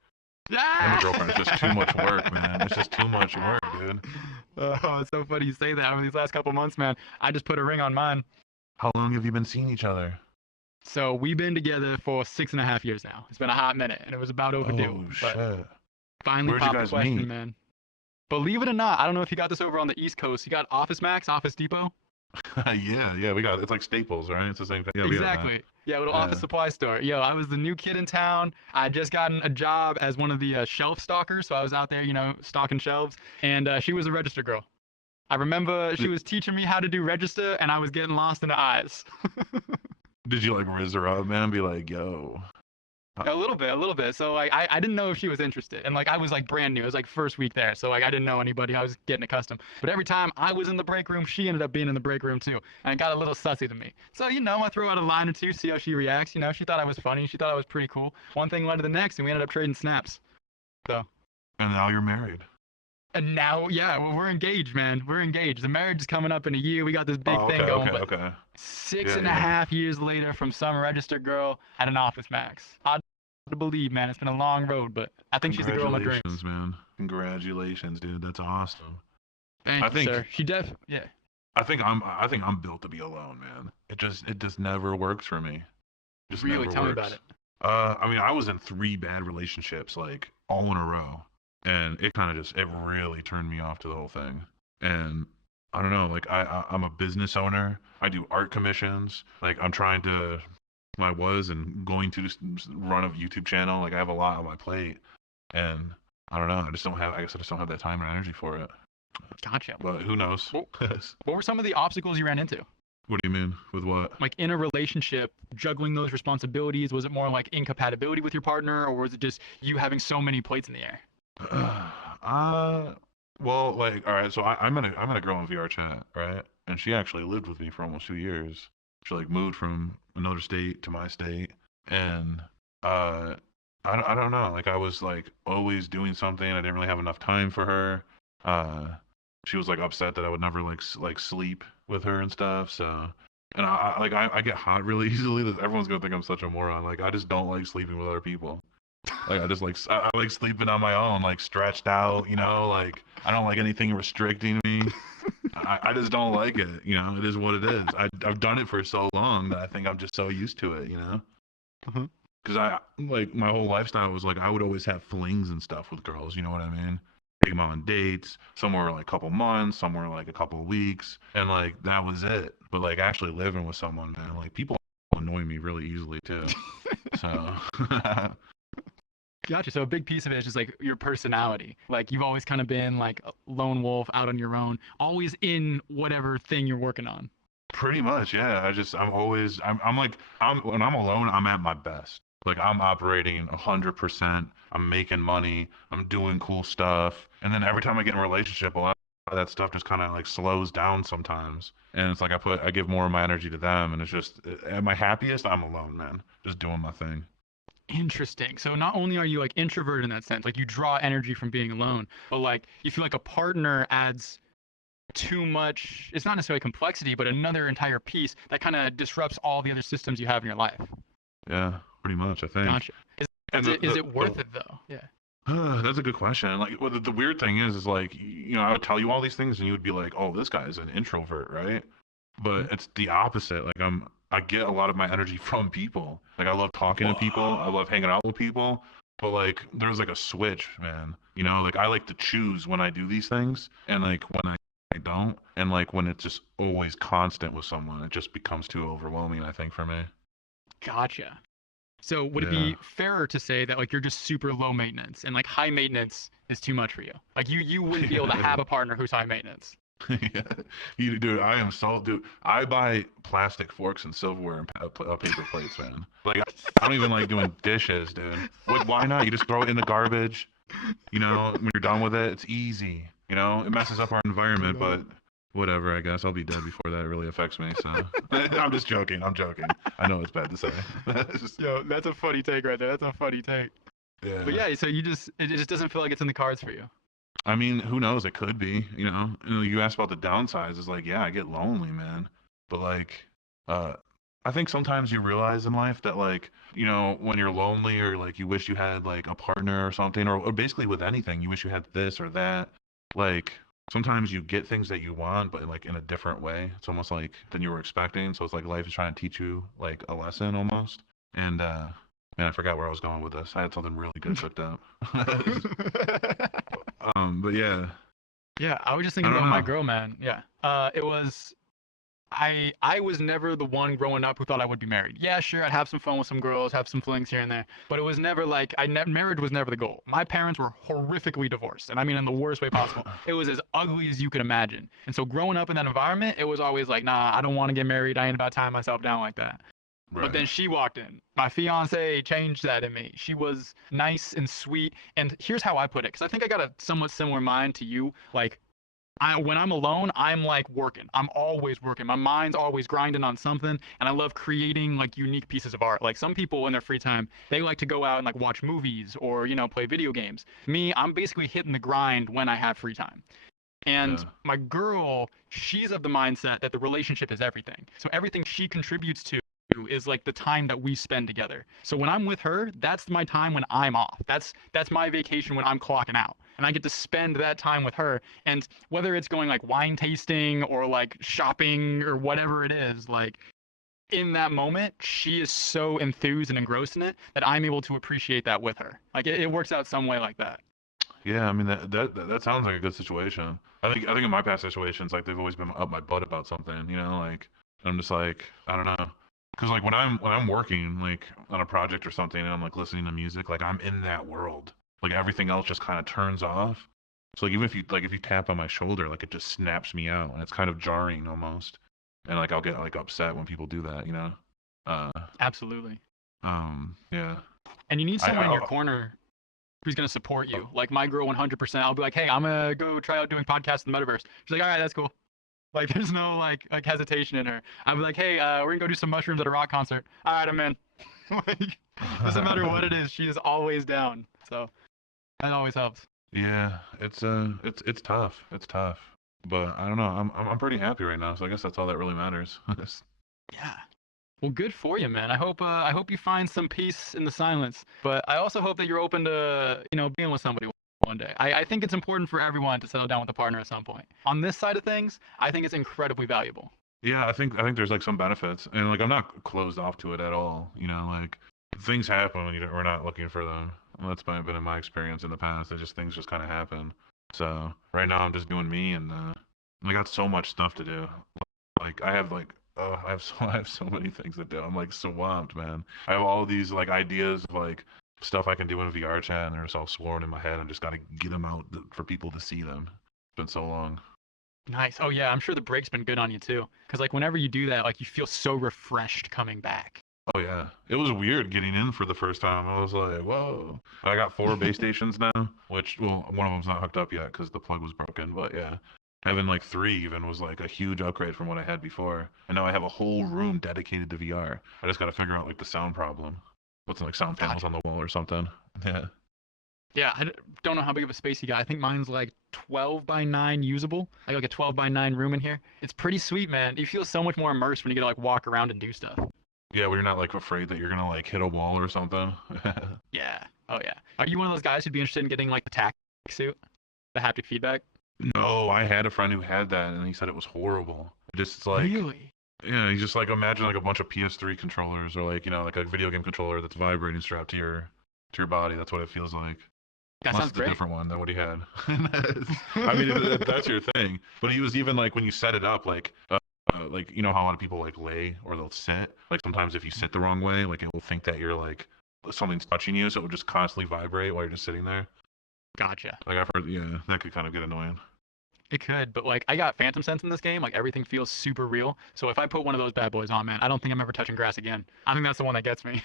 Having a girlfriend is just too much work, man. It's just too much work, dude. Oh, it's so funny you say that. Over these last couple months, man, I just put a ring on mine. How long have you been seeing each other? So we've been together for 6.5 years now. It's been a hot minute, and it was about overdue. Oh But shit. finally Where'd you popped the guys question, meet? man. Believe it or not, I don't know if you got this over on the East Coast. You got Office Max, Office Depot. Yeah, we got it's like Staples, right? It's the same thing. Yeah, we got that. Exactly. Yeah, little Yeah. office supply store. Yo, I was the new kid in town. I just gotten a job as one of the shelf stalkers, so I was out there, stocking shelves. And she was a register girl. I remember she was teaching me how to do register, and I was getting lost in the eyes. Did you like raise her up, man? Be like, yo. A little bit, a little bit. So like I didn't know if she was interested. And like I was like brand new. It was like first week there. So like I didn't know anybody. I was getting accustomed. But every time I was in the break room, she ended up being in the break room too. And it got a little sussy to me. So I throw out a line or two, see how she reacts. She thought I was funny. She thought I was pretty cool. One thing led to the next, and we ended up trading snaps. So And now you're married. and now, yeah, we're engaged, man. We're engaged. The marriage is coming up in a year. We got this big Oh, thing okay, going. okay, But okay. six Yeah, and a yeah. half years later, from some registered girl at an Office Max. Hard to believe, man. It's been a long road, but I think she's the girl of my dreams. Congratulations, man. Congratulations, dude. That's awesome. Thank I you, think sir. Yeah. I think I'm built to be alone, man. It just never works for me. Just Really, never tell me works. about it. I mean, I was in 3 bad relationships like all in a row, and it kind of just it really turned me off to the whole thing. And I don't know, like I'm a business owner. I do art commissions. Like I'm trying to I was and going to run a YouTube channel. Like I have a lot on my plate, and I don't know. I guess I just don't have that time or energy for it. Gotcha. But who knows? What, What what were some of the obstacles you ran into? do you mean with what? Like in a relationship, juggling those responsibilities? Was it more like incompatibility with your partner, or was it just you having so many plates in the air? uh, well, like, all right. So I met a girl in VR chat, right? And she actually lived with me for almost 2 years. She like moved from another state to my state, and uh, I don't know. Like I was like always doing something. I didn't really have enough time for her. Uh, she was like upset that I would never like sleep with her and stuff. So, and I get hot really easily. Everyone's gonna think I'm such a moron. Like I just don't like sleeping with other people. Like I like sleeping on my own, like stretched out, you know, like I don't like anything restricting me. I just don't like it, you know. It is what it is. I've done it for so long that I think I'm just so used to it, you know. Mhm. Because I like my whole lifestyle was like I would always have flings and stuff with girls, you know what I mean? Take them on dates. Some were like a couple months, some were like a couple of weeks, and like that was it. But like actually living with someone, man, like people annoy me really easily too. So Gotcha. So a big piece of it is just like your personality. Like you've always kind of been like a lone wolf out on your own, always in whatever thing you're working on. pretty much, yeah. I'm like I'm when I'm alone, I'm at my best. Like I'm operating 100%. I'm making money. I'm doing cool stuff. And then every time I get in a relationship, a lot of that stuff just kind of like slows down sometimes. And it's like I give more of my energy to them, and it's just at my happiest, I'm alone, man, just doing my thing. Interesting. So not only are you like introverted in that sense, like you draw energy from being alone, but like you feel like a partner adds too much. It's not necessarily complexity, but another entire piece that kind of disrupts all the other systems you have in your life. Yeah, pretty much, I think. Gotcha. Is, And is it is it worth it though? Yeah. that's a good question. Like, well, the weird thing is like, you know, I would tell you all these things, and you would be like, "Oh, this guy is an introvert, right?" Mhm. But it's the opposite. Like, I get a lot of my energy from people. Like, I love talking to people. I Whoa. love hanging out with people. But like, there's like a switch, man. You know, like I like to choose when I do these things, and like when I don't, and like when it's just always constant with someone, it just becomes too overwhelming. I think for me. Gotcha. So would it Yeah. be fairer to say that like you're just super low maintenance and like high maintenance is too much for you? Like you wouldn't be able to have a partner who's high maintenance. Yeah, dude, I am so, dude. I buy plastic forks and silverware and paper plates, man. Like, I don't even like doing dishes, dude. Like, why not? You just throw it in the garbage. You know, when you're done with it, it's easy. You know, it messes up our I environment, love but it. whatever. I guess I'll be dead before that really affects me. So, I'm just joking. I'm joking. I know it's bad to say. It's just, Yo, that's a funny take right there. That's a funny take. But yeah. yeah, so it just doesn't feel like it's in the cards for you. I mean, who knows? It could be, you know. You asked about the downsides. It's like, yeah, I get lonely, man. But like, uh, I think sometimes you realize in life that like, you know, when you're lonely or like you wish you had like a partner or something, or basically with anything, you wish you had this or that. Like, sometimes you get things that you want, but like in a different way. It's almost like than you were expecting. So it's like life is trying to teach you like a lesson almost. And man, I forgot where I was going with this. I had something really good cooked up. But yeah, Yeah, I was just I thinking don't about my know. girl, man. Yeah. It was I was never the one growing up who thought I would be married. Yeah, sure, I'd have some fun with some girls, have some flings here and there, but it was never like marriage was never the goal. My parents were horrifically divorced, and I mean in the worst way possible. It was as ugly as you could imagine. And so growing up in that environment, it was always like, nah, I don't want to get married. I ain't about tying myself down like that. But Right. then she walked in. My fiance changed that in me. She was nice and sweet. And here's how I put it, because I think I got a somewhat similar mind to you. Like when I'm alone, I'm like working. I'm always working. My mind's always grinding on something, and I love creating like unique pieces of art. Like some people in their free time, they like to go out and like watch movies or play video games. Me, I'm basically hitting the grind when I have free time. And Yeah. my girl, she's of the mindset that the relationship is everything. So everything she contributes to is like the time that we spend together. So when I'm with her, that's my time when I'm off. That's my vacation when I'm clocking out. And I get to spend that time with her. And whether it's going like wine tasting or like shopping or whatever it is, like in that moment, she is so enthused and engrossed in it that I'm able to appreciate that with her. Like it works out some way like that. Yeah. I mean, that sounds like a good situation. I think in my past situations, like they've always been up my butt about something. You know, like I'm just like I don't know. Because like when I'm working like on a project or something, and I'm like listening to music, like I'm in that world. Like everything else just kind of turns off. So like even if you tap on my shoulder, like it just snaps me out, and it's kind of jarring almost. And like I'll get like upset when people do that. You know. Uh. Absolutely. Yeah. And you need I, someone in your I corner who's gonna support oh, you. Like my girl, 100%. I'll be like, hey, I'm gonna go try out doing podcasts in the metaverse. She's like, all right, that's cool. Like, there's no like hesitation in her. I'll be like, hey, we're gonna go do some mushrooms at a rock concert. All right, I'm in. Like, doesn't matter what it is, she is always down. So that always helps. yeah, it's tough. It's tough. But I don't know. I'm pretty happy right now, so I guess that's all that really matters. Yeah. Well, good for you, man. I hope you find some peace in the silence. But I also hope that you're open to, being with somebody one day. I think it's important for everyone to settle down with a partner at some point. On this side of things, I think it's incredibly valuable. Yeah, I think there's like some benefits, and like I'm not closed off to it at all. Like things happen when we're not looking for them. Well, that's been in my experience in the past. It just things just kind of happen. So right now I'm just doing me, and I got so much stuff to do. Like I have like I have so I have so many things to do. I'm like swamped, man. I have all these like ideas of like stuff I can do in VR chat, and they're just all sworn in my head. I just gotta get them out for people to see them. It's been so long. Nice. Oh yeah, I'm sure the break's been good on you too. Cause like whenever you do that, like you feel so refreshed coming back. Oh yeah, it was weird getting in for the first time. I was like, whoa. I got 4 base stations now, which well, one of them's not hooked up yet because the plug was broken. But yeah, having like 3 even was like a huge upgrade from what I had before. And now I have a whole room dedicated to VR. I just got to figure out like the sound problem. Put some like sound panels Gotcha. on the wall or something. Yeah. Yeah, don't know how big of a space you got. I think mine's like 12 by 9 usable. I got like a 12 by 9 room in here. It's pretty sweet, man. You feel so much more immersed when you get to like walk around and do stuff. Yeah, where you're not like afraid that you're gonna like hit a wall or something. Yeah. Oh yeah. Are you one of those guys who'd be interested in getting like the tac suit, the haptic feedback? No, I had a friend who had that and he said it was horrible. Just like Really? yeah, you just like imagine like a bunch of PS3 controllers or like like a video game controller that's vibrating strapped to your body. That's what it feels like. That Unless sounds it's a great. different one than what he had. I mean, if that's your thing. But he was even like when you set it up, like how a lot of people like lay or they'll sit. Like sometimes if you sit the wrong way, like it will think that you're like something's touching you, so it will just constantly vibrate while you're just sitting there. Gotcha. Like I've heard, yeah, that could kind of get annoying. It could, but like I got Phantom Sense in this game. Like everything feels super real. So if I put one of those bad boys on, man, I don't think I'm ever touching grass again. I think that's the one that gets me.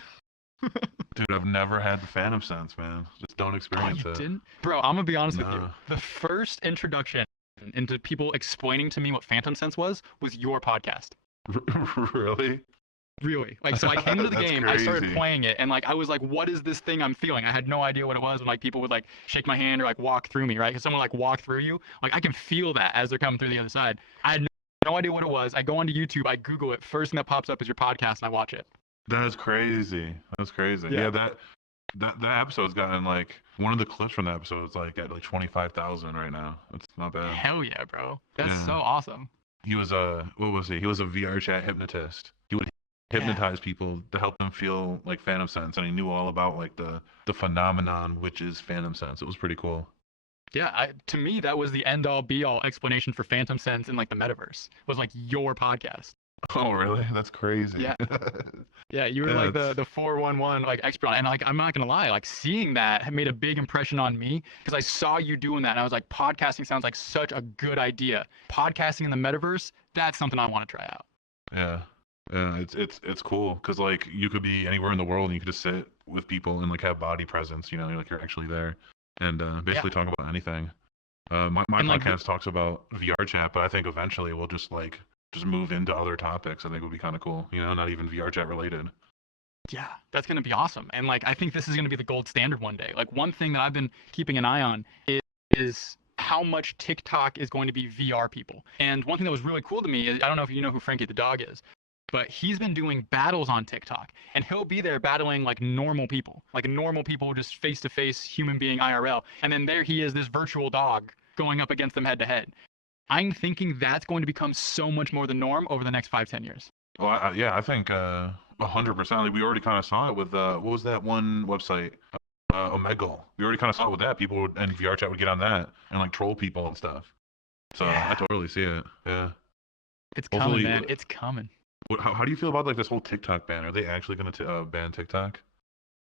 Dude, I've never had the Phantom Sense, man. Just don't Oh, experience you it. didn't? Bro, I'm gonna be honest with you. No. The first introduction into people explaining to me what Phantom Sense was your podcast. Really? Really. Like, so I came into the That's game, I started crazy. playing it, and like I was like, what is this thing I'm feeling? I had no idea what it was when like people would like shake my hand or like walk through me, right? Because someone like walk through you, like I can feel that as they're coming through the other side. I had no idea what it was. I go onto YouTube, I Google it. First thing that pops up is your podcast, and I watch it. That's crazy. That's crazy. Yeah. Yeah, that episode's gotten like one of the clips from the episode's like at like 25,000 right now. That's not bad. Hell yeah, bro. That's so Yeah. awesome. He was a what was he? He was a VR chat hypnotist. He would Yeah. hypnotize people to help them feel like Phantom Sense, and he knew all about like the phenomenon which is Phantom Sense. It was pretty cool. Yeah, to me that was the end all be all explanation for Phantom Sense and like the metaverse. Was like your podcast. Oh, really? That's crazy. Yeah. Yeah, you were Yeah, like it's the 411 like expert, and like I'm not gonna lie, like seeing that had made a big impression on me because I saw you doing that, and I was like, podcasting sounds like such a good idea. Podcasting in the metaverse, that's something I want to try out. yeah. Yeah, it's cool because like you could be anywhere in the world and you could just sit with people and like have body presence, like you're actually there and Yeah, basically talk about anything. My and like podcast talks about VR chat, but I think eventually we'll just move into other topics. I think it would be kind of cool, not even VR chat related. yeah, that's gonna be awesome. And like I think this is gonna be the gold standard one day. Like one thing that I've been keeping an eye on is how much TikTok is going to be VR people. And one thing that was really cool to me is I don't know if you know who Frankie the dog is, but he's been doing battles on TikTok, and he'll be there battling like normal people, just face to face, human being IRL. And then there he is, this virtual dog going up against them head to head. I'm thinking that's going to become so much more the norm over the next 5, 10 years. Well, yeah, I think 100%. Like, we already kind of saw it with what was that one website? Omegle. We already kind of saw it with that. People and VR chat would get on that and like troll people and stuff. So I Yeah, totally see it. Yeah. it's coming, Hopefully, man. It's coming. how do you feel about like this whole TikTok ban? Are they actually going to ban TikTok?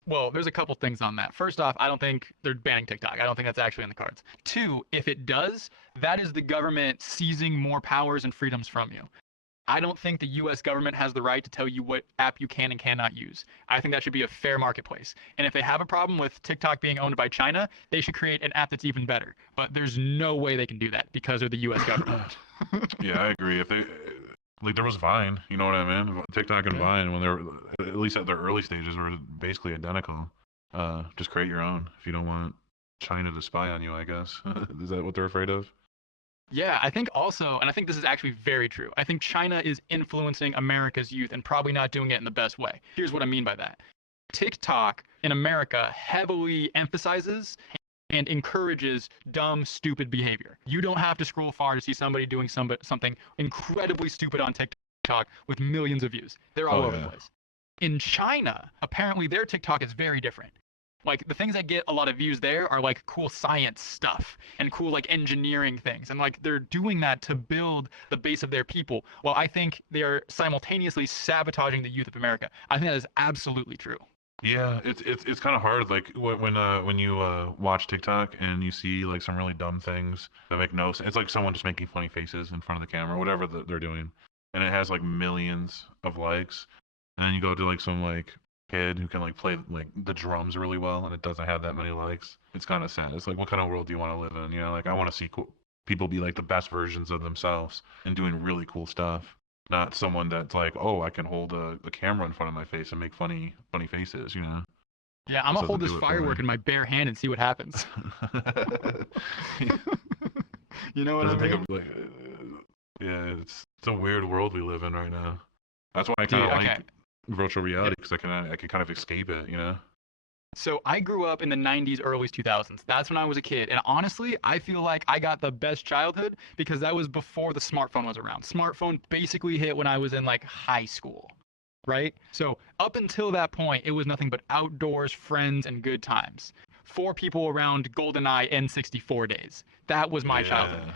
Well, there's a couple things on that. First off, I don't think they're banning TikTok. I don't think that's actually in the cards. Two, if it does, that is the government seizing more powers and freedoms from you. I don't think the US government has the right to tell you what app you can and cannot use. I think that should be a fair marketplace. And if they have a problem with TikTok being owned by China, they should create an app that's even better. But there's no way they can do that because of the US government. Yeah, I agree. If they like, there was Vine, you know what I mean? TikTok and Yeah. Vine, when they were at least at their early stages, were basically identical. Just create your own if you don't want China to spy on you. I guess is that what they're afraid of? Yeah, I think also, and I think this is actually very true. I think China is influencing America's youth and probably not doing it in the best way. Here's what I mean by that. TikTok in America heavily emphasizes and encourages dumb, stupid behavior. You don't have to scroll far to see somebody doing something incredibly stupid on TikTok with millions of views. They're all Oh over the yeah. place. In China, apparently their TikTok is very different. Like the things that get a lot of views there are like cool science stuff and cool like engineering things. And like they're doing that to build the base of their people. While I think they are simultaneously sabotaging the youth of America. I think that is absolutely true. Yeah, it's kind of hard. Like when you watch TikTok and you see like some really dumb things that make no sense. It's like someone just making funny faces in front of the camera, whatever they're doing, and it has like millions of likes. And then you go to like some like kid who can like play like the drums really well, and it doesn't have that many likes. It's kind of sad. It's like, what kind of world do you want to live in? You know, like I want to see people be like the best versions of themselves and doing really cool stuff. Not someone that's like, oh, I can hold a camera in front of my face and make funny faces, you know? Yeah, I'm Just gonna hold doesn't this do it for me. firework in my bare hand and see what happens. You know what I Doesn't take a mean? like, yeah, it's a weird world we live in right now. That's why I kind Dude, of okay. like virtual Yep. reality because I can kind of escape it, you know? So I grew up in the 90s, early 2000s. That's when I was a kid. And honestly, I feel like I got the best childhood because that was before the smartphone was around. Smartphone basically hit when I was in like high school, right? So up until that point, it was nothing but outdoors, friends, and good times. Four people around GoldenEye N64 days. That was my childhood. Yeah,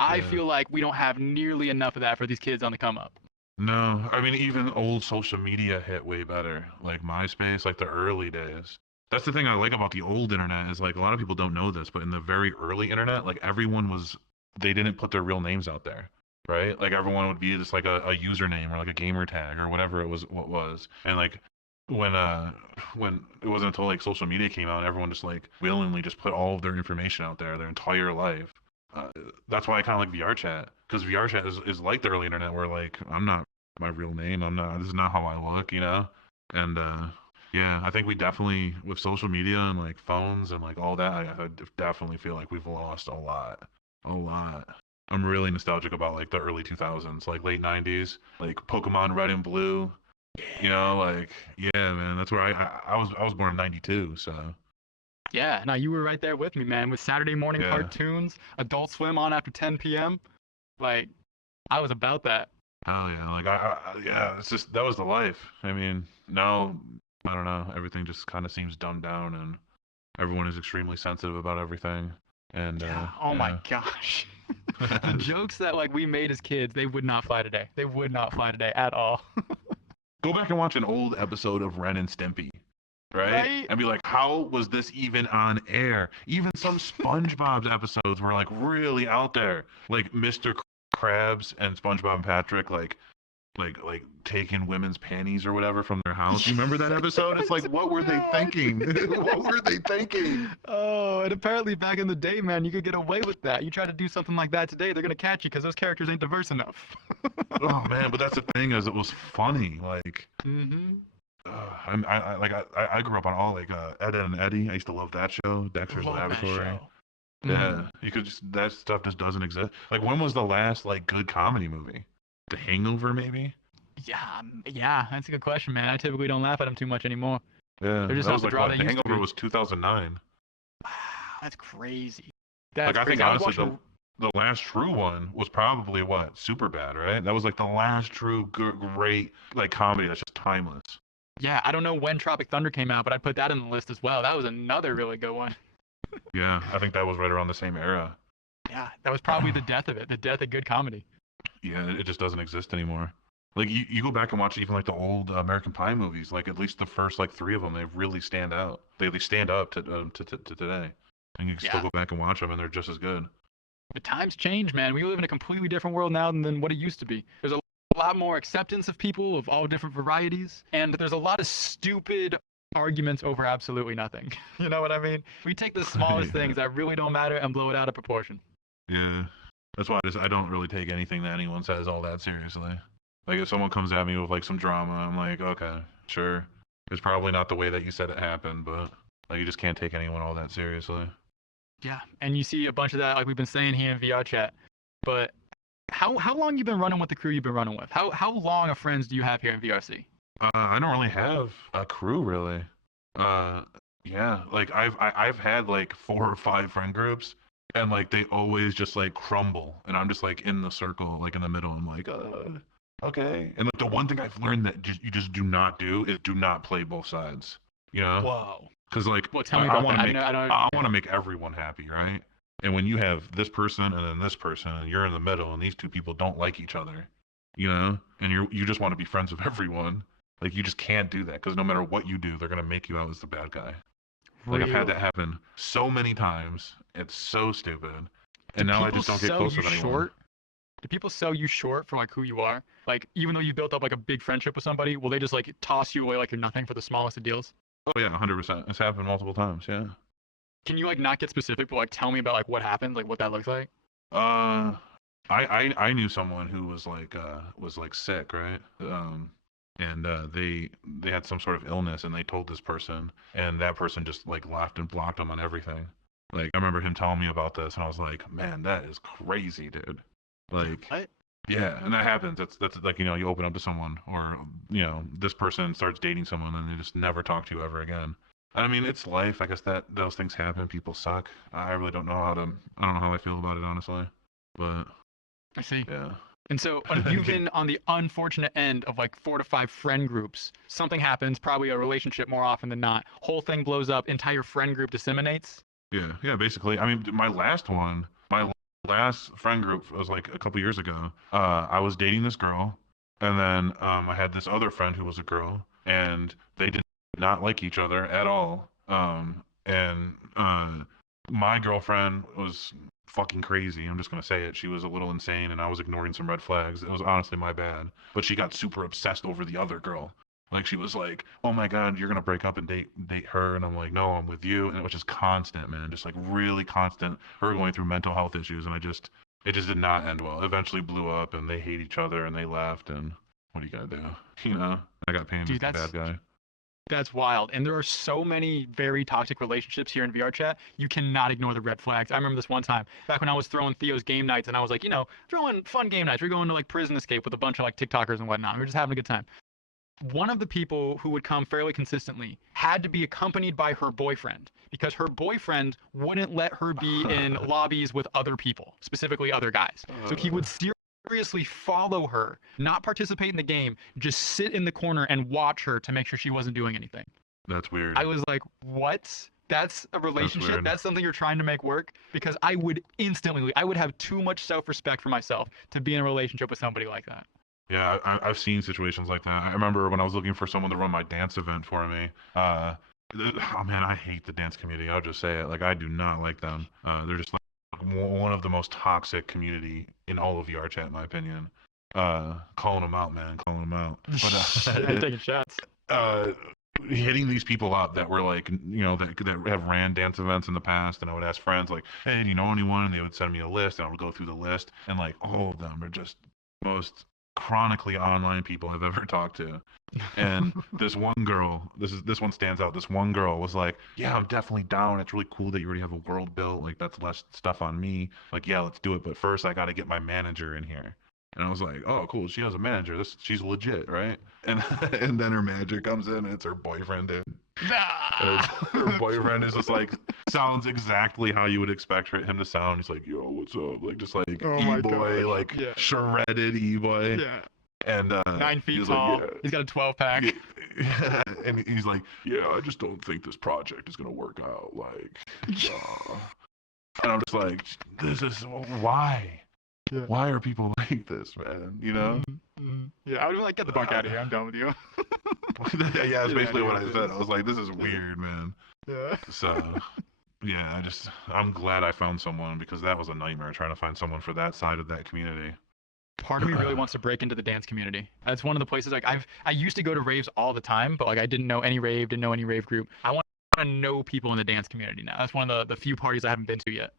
I yeah. feel like we don't have nearly enough of that for these kids on the come up. No, I mean even old social media hit way better. Like MySpace, like the early days. That's the thing I like about the old internet is like a lot of people don't know this, but in the very early internet, like everyone was they didn't put their real names out there, right? Like everyone would be just like a username or like a gamer tag or whatever it was what was. And like when uh when it wasn't until like social media came out, everyone just like willingly just put all of their information out there, their entire life. Uh, that's why I kind of like VR chat because VR chat is like the early internet where like I'm not my real name. I'm not. This is not how I look, you know. And yeah, I think we definitely with social media and like phones and like all that, I definitely feel like we've lost a lot, a lot. I'm really nostalgic about like the early 2000s, like late 90s, like Pokemon Red and Blue. You know, like yeah, man, that's where I was born in '92, so Yeah, no, you were right there with me, man, with Saturday morning yeah. cartoons, Adult Swim on after 10 p.m. Like, I was about that. Hell yeah, like yeah, it's just that was the life. I mean, now I don't know, everything just kind of seems dumbed down, and everyone is extremely sensitive about everything. And Yeah, oh my yeah, gosh. The jokes that like we made as kids, they would not fly today. They would not fly today at all. go back and watch an old episode of Ren and Stimpy, right? Right? And be like, how was this even on air? Even some SpongeBob's episodes were like really out there, like Mr. Krabs and SpongeBob and Patrick, like taking women's panties or whatever from their house. You remember that episode? It's like, what were they No. thinking? What were they thinking? Oh, and apparently back in the day, man, you could get away with that. You try to do something like that today, they're gonna catch you because those characters ain't diverse enough. Oh man, but that's the thing is it was funny. Like, Mm-hmm. I grew up on all like Ed, Ed and Eddie. I used to love that show. Dexter's Love that Laboratory. show. Yeah, Mm. you could just that stuff just doesn't exist. Like, when was the last like good comedy movie? The Hangover, maybe. Yeah, yeah, that's a good question, man. I typically don't laugh at them too much anymore. Yeah, They're just that not was the like draw what? they The used to Hangover be. was 2009. Wow, that's crazy. Like, That's I think crazy. I was honestly watching. the last true one was probably what Super Bad, right? That was like the last true great like comedy that's just timeless. Yeah, I don't know when Tropic Thunder came out, but I'd put that in the list as well. That was another really good one. Yeah, I think that was right around the same era. Yeah, that was probably the death of it, the death of good comedy. Yeah, it just doesn't exist anymore. Like you go back and watch even like the old American Pie movies, like at least the first like three of them, they really stand out. They stand up to today, and you can still Yeah, go back and watch them, and they're just as good. the times change, man. We live in a completely different world now than what it used to be. There's a lot more acceptance of people of all different varieties, and there's a lot of stupid arguments over absolutely nothing. You know what I mean? We take the smallest Yeah, things that really don't matter and blow it out of proportion. yeah. That's why I don't really take anything that anyone says all that seriously. Like if someone comes at me with like some drama, I'm like, okay, sure. It's probably not the way that you said it happened, but like you just can't take anyone all that seriously. Yeah, and you see a bunch of that, like we've been saying here in VR chat. But how long you been running with the crew you've been running with? How long of friends do you have here in VRC? I don't really have a crew really. Uh, yeah, like I've had like 4 or 5 friend groups, and like they always just like crumble, and I'm just like in the circle, like in the middle. I'm like, okay. And like the one thing I've learned that you just do not do is do not play both sides. You know? Whoa. Because like Well, tell I, me I about want that. to make I don't. I Yeah. want to make everyone happy, right? And when you have this person and then this person, and you're in the middle, and these two people don't like each other, you know, and you just want to be friends with everyone, like you just can't do that because no matter what you do, they're gonna make you out as the bad guy. Like I've had Really? that happen so many times. It's so stupid. Do And now I people just don't get sell close you with anyone. short? Do people sell you short for like who you are? Like even though you built up like a big friendship with somebody, will they just like toss you away like you're nothing for the smallest of deals? Oh yeah, 100%. It's happened multiple times. Yeah. Can you like not get specific, but like tell me about like what happened, like what that looks like? Uh, I knew someone who was like sick, right? And they had some sort of illness, and they told this person, and that person just like laughed and blocked them on everything. Like I remember him telling me about this, and I was like, man, that is crazy, dude. Like, What? yeah, and that happens. That's like you open up to someone, or this person starts dating someone, and they just never talk to you ever again. I mean, it's life. I guess that those things happen. People suck. I really don't know how to. I don't know how I feel about it, honestly. But I see. yeah. And so you've been on the unfortunate end of like 4 to 5 friend groups. Something happens, probably a relationship more often than not. Whole thing blows up, entire friend group disseminates. Yeah, yeah, basically. I mean, my last friend group was like a couple years ago. I was dating this girl, and then I had this other friend who was a girl, and they did not like each other at all. And my girlfriend was fucking crazy. I'm just gonna say it. She was a little insane, and I was ignoring some red flags. It was honestly my bad. But she got super obsessed over the other girl. Like she was like, "Oh my God, you're gonna break up and date her," and I'm like, "No, I'm with you." And it was just constant, man, just like really constant. Her going through mental health issues, and it just did not end well. Eventually blew up, and they hate each other, and they left. And what are you gonna do? You know, I got painted as Dude, the bad guy. that's wild. And there are so many very toxic relationships here in VR chat. You cannot ignore the red flags. I remember this one time back when I was throwing Theo's game nights and I was like, throwing fun game nights. We're going to like prison escape with a bunch of like TikTokers and whatnot. We are just having a good time. One of the people who would come fairly consistently had to be accompanied by her boyfriend because her boyfriend wouldn't let her be in lobbies with other people, specifically other guys. So he would seriously follow her, not participate in the game, just sit in the corner and watch her to make sure she wasn't doing anything. That's weird. I was like, what? That's a relationship? Weird. That's something you're trying to make work? Because I would instantly, I would have too much self respect for myself to be in a relationship with somebody like that. Yeah, I've seen situations like that. I remember when I was looking for someone to run my dance event for me. Oh man, I hate the dance community. I'll just say it. Like I do not like them. They're just like one of the most toxic community in all of VR chat, in my opinion. Calling them out, man, calling them out. But I'm taking shots. uh, hitting these people up that were like, that have ran dance events in the past, and I would ask friends like, hey, do you know anyone? And they would send me a list, and I would go through the list, and like all of them are just most chronically online people I've ever talked to. And this one girl, this one stands out. This one girl was like, "Yeah, I'm definitely down. It's really cool that you already have a world built. Like that's less stuff on me. Like, yeah, let's do it. But first, I got to get my manager in here." And I was like, "Oh, cool. She has a manager. She's legit, right?" And and then her manager comes in, and it's her boyfriend, dude. Nah. Her boyfriend is just like sounds exactly how you would expect him to sound. He's like, "Yo, what's up?" Like just like Oh my e-boy, gosh. like Yeah. shredded e-boy. Yeah. And 9 feet was tall. like, yeah. He's got a 12 pack. Yeah. And he's like, yeah, I just don't think this project is gonna work out. Like, and I'm just like, this is why. Yeah. Why are people like this, man? You know? Mm-hmm. Yeah, I would be like, get the fuck out of here. I'm done with you. Yeah, that's basically what I said. I was like, this is weird, man. Yeah. So, yeah, I'm glad I found someone because that was a nightmare trying to find someone for that side of that community. Part of me really wants to break into the dance community. That's one of the places like I used to go to raves all the time, but like I didn't know any rave, didn't know any rave group. I want to know people in the dance community now. That's one of the few parties I haven't been to yet.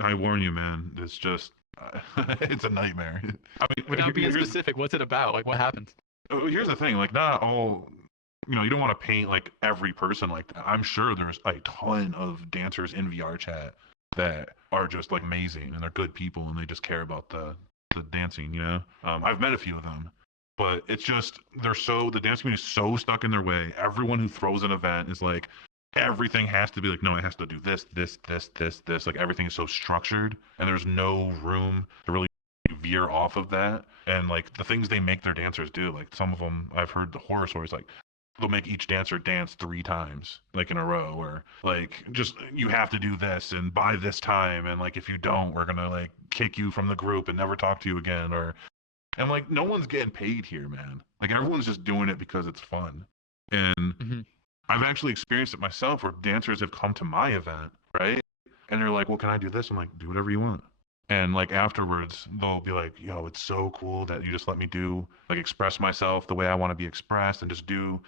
I warn you, man. It's just, it's a nightmare. I mean, Without being specific, what's it about? Like what happens? Here's the thing, like not all, you don't want to paint like every person like that. I'm sure there's a ton of dancers in VR chat that are just like amazing and they're good people and they just care about the dancing, you know. I've met a few of them, but it's just the dance community is so stuck in their way. Everyone who throws an event is like everything has to be like, no, it has to do this. Like everything is so structured and there's no room to really veer off of that. And like the things they make their dancers do, like some of them I've heard the horror stories, like they'll make each dancer dance 3 times like in a row, or like just you have to do this and by this time, and like if you don't we're gonna like kick you from the group and never talk to you again. Or and like no one's getting paid here, man. Like everyone's just doing it because it's fun. And Hmm. I've actually experienced it myself where dancers have come to my event, right? And they're like, well, can I do this? I'm like, do whatever you want. And like afterwards, they'll be like, yo, it's so cool that you just let me do, like, express myself the way I want to be expressed and just do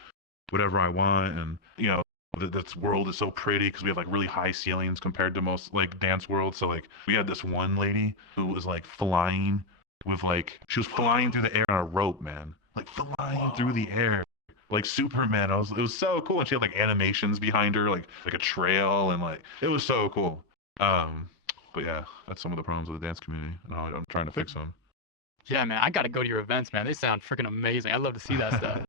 whatever I want. And, you know, this world is so pretty because we have like really high ceilings compared to most like dance worlds. So, like, we had this one lady who was like flying with like, she was flying through the air on a rope, man. Like, flying through the air like Superman. It was so cool, and she had like animations behind her, like a trail, and like it was so cool. Um, but yeah, that's some of the problems with the dance community, and I'm trying to fix them. Yeah, man, I gotta go to your events, man. They sound freaking amazing. I'd love to see that stuff.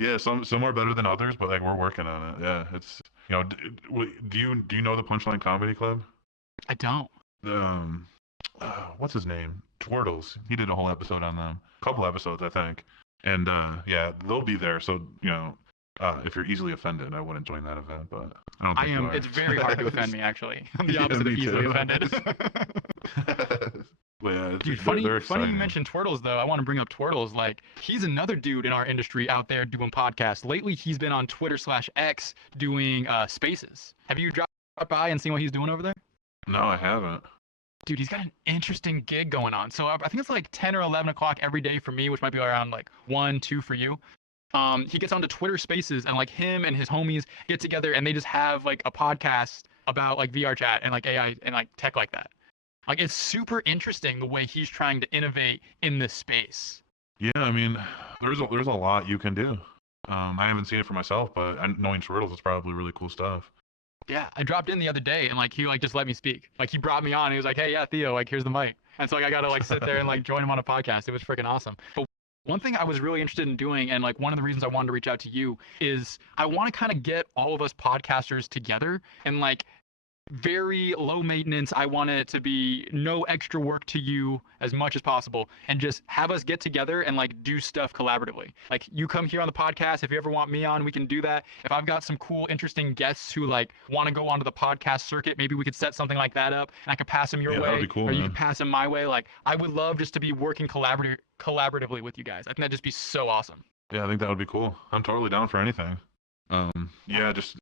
Yeah, some are better than others, but like we're working on it. Yeah, it's do you know the Punchline Comedy Club? I don't. Um, what's his name? Twirtles. He did a whole episode on them, a couple episodes, I think. And yeah, they'll be there. So if you're easily offended, I wouldn't join that event, but I don't I think you am. are. It's very hard to offend me, actually. I'm the Yeah, opposite of me easily too. offended. But yeah, Dude, they're funny you exciting. mentioned Twirtles though. I want to bring up Twirtles. Like, he's another dude in our industry out there doing podcasts. Lately, he's been on Twitter/X doing Spaces. Have you dropped by and seen what he's doing over there? No, I haven't. Dude, he's got an interesting gig going on. So I think it's like 10 or 11 o'clock every day for me, which might be around like 1, 2 for you. He gets onto Twitter Spaces and like him and his homies get together and they just have like a podcast about like VR chat and like AI and like tech like that. Like it's super interesting the way he's trying to innovate in this space. Yeah, I mean, there's a lot you can do. I haven't seen it for myself, but knowing Turtles is probably really cool stuff. Yeah, I dropped in the other day and like he like just let me speak. Like he brought me on. And he was like, "Hey, yeah, Theo, like here's the mic." And so like I got to like sit there and like join him on a podcast. It was freaking awesome. But one thing I was really interested in doing, and like one of the reasons I wanted to reach out to you, is I want to kind of get all of us podcasters together and like very low maintenance. I want it to be no extra work to you as much as possible and just have us get together and like do stuff collaboratively. Like you come here on the podcast. If you ever want me on, we can do that. If I've got some cool, interesting guests who like want to go onto the podcast circuit, maybe we could set something like that up and I could pass them your Yeah, that would way be cool, or you man. could pass them my way. Like I would love just to be working collaboratively with you guys. I think that'd just be so awesome. Yeah, I think that would be cool. I'm totally down for anything. Yeah, just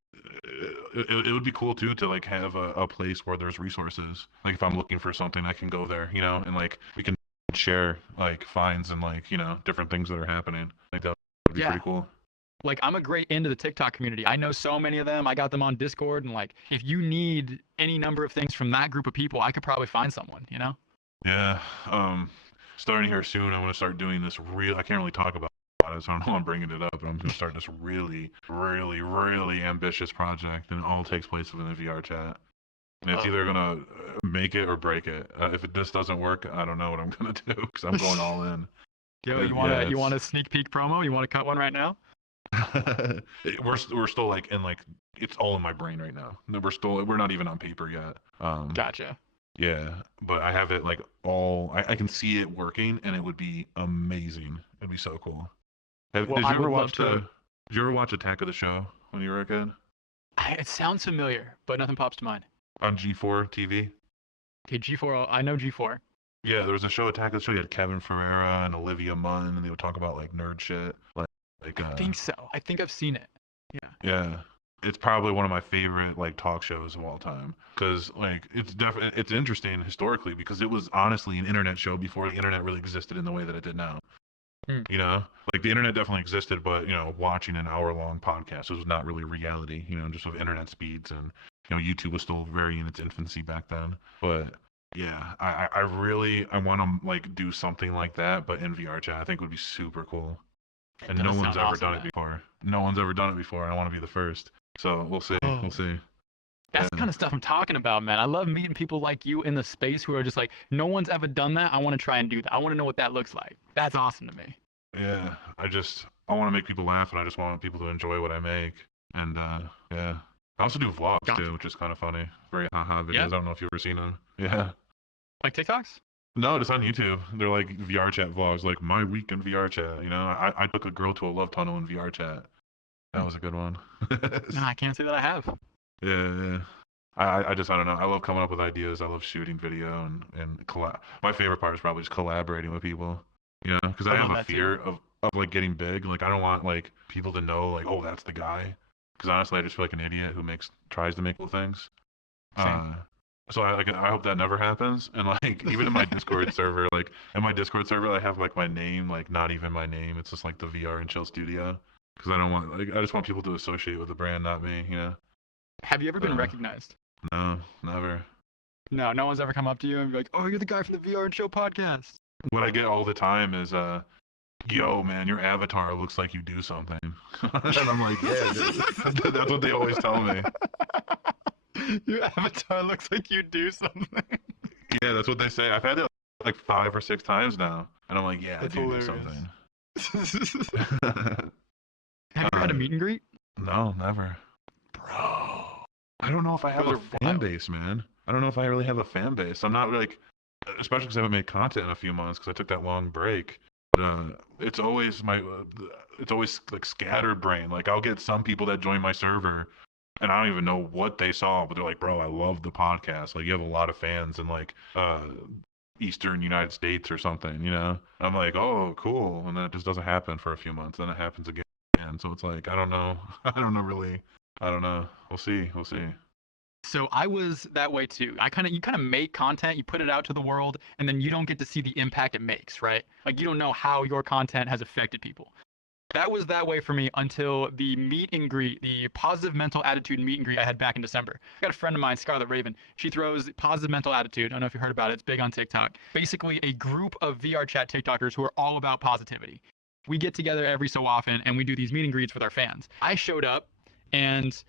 it would be cool too to like have a place where there's resources. Like if I'm looking for something, I can go there, and like we can share like finds and like different things that are happening. Like that would be Yeah. pretty cool. Like I'm a great into the TikTok community. I know so many of them. I got them on Discord and like if you need any number of things from that group of people, I could probably find someone, you know? Yeah. Starting here soon, I want to start doing this real. I can't really talk about it, so I don't know why I'm bringing it up, but I'm going to start this really, really, really ambitious project, and it all takes place within a VR chat. And it's either gonna make it or break it. If it just doesn't work, I don't know what I'm gonna do because I'm going all in. Yo, you want a sneak peek promo? You want to cut one right now? We're still like in like it's all in my brain right now. We're not even on paper yet. Gotcha. Yeah, but I have it like all. I can see it working, and it would be amazing. It'd be so cool. Well, Did you I ever would love watch to. Did you ever watch Attack of the Show when you were a kid It sounds familiar, but nothing pops to mind. on G4 TV? Okay, G4. I know G4. Yeah, there was a show, Attack of the Show. You had Kevin Ferreira and Olivia Munn, and they would talk about like nerd shit. I think so. I think I've seen it. Yeah. Yeah, it's probably one of my favorite like talk shows of all time because like it's interesting historically because it was honestly an internet show before the internet really existed in the way that it did now. Hmm. Like the internet definitely existed, but watching an hour-long podcast was not really reality. Just with internet speeds and YouTube was still very in its infancy back then. But yeah, I really I want to like do something like that, but in VR chat. I think would be super cool. And That no does one's sound ever awesome, done it man. before. No one's ever done it before, and I want to be the first. So we'll see. Oh. We'll see. That's the Yeah, kind of stuff I'm talking about, man. I love meeting people like you in the space who are just like, no one's ever done that. I want to try and do that. I want to know what that looks like. That's awesome to me. yeah. I want to make people laugh, and I just want people to enjoy what I make. And yeah, I also do vlogs Gotcha. too, which is kind of funny. Very haha videos. Yeah, I don't know if you've ever seen them. Yeah. like TikToks. No, it's on YouTube. They're like VR chat vlogs, like my week in VR chat. You know, I took a girl to a love tunnel in VR chat. That was a good one. No, I can't say that I have. Yeah, yeah. I don't know. I love coming up with ideas. I love shooting video and collab. My favorite part is probably just collaborating with people. You know, because I I have love a that too. fear of like getting big. Like I don't want like people to know like, oh, that's the guy. Because honestly, I just feel like an idiot who tries to make cool things. Same. Uh, so I hope that never happens. And like even in my Discord server, like in my Discord server, I have like my name, like not even my name. It's just like the VR and Chill Studio. Because I don't want like I just want people to associate with the brand, not me. You know. Have you ever been Uh, recognized? no, never. No, no one's ever come up to you and be like, "Oh, you're the guy from the VR and Show podcast." What I get all the time is yo man, your avatar looks like you do something. And I'm like, yeah, dude. That's what they always tell me. Your avatar looks like you do something. Yeah, that's what they say. I've had it like 5 or 6 times now. And I'm like, yeah, I That's do do hilarious. something. Have you ever had a meet and greet? No, never. Bro. I don't know if I have Those a are fan wild. base, man. I don't know if I really have a fan base. I'm not like, especially because I haven't made content in a few months because I took that long break. But it's always it's always like scattered brain. Like I'll get some people that join my server, and I don't even know what they saw, but they're like, "Bro, I love the podcast. Like you have a lot of fans in like Eastern United States or something." You know? I'm like, "Oh, cool," and then it just doesn't happen for a few months. Then it happens again. So it's like I don't know. I don't know really. I don't know. We'll see. We'll see. So I was that way too. You kind of make content, you put it out to the world, and then you don't get to see the impact it makes, right? Like you don't know how your content has affected people. That was that way for me until the meet and greet, the positive mental attitude meet and greet I had back in December. I got a friend of mine, Scarlett Raven. She throws positive mental attitude. I don't know if you heard about it. It's big on TikTok. Basically, a group of VR chat TikTokers who are all about positivity. We get together every so often and we do these meet and greets with our fans. I showed up and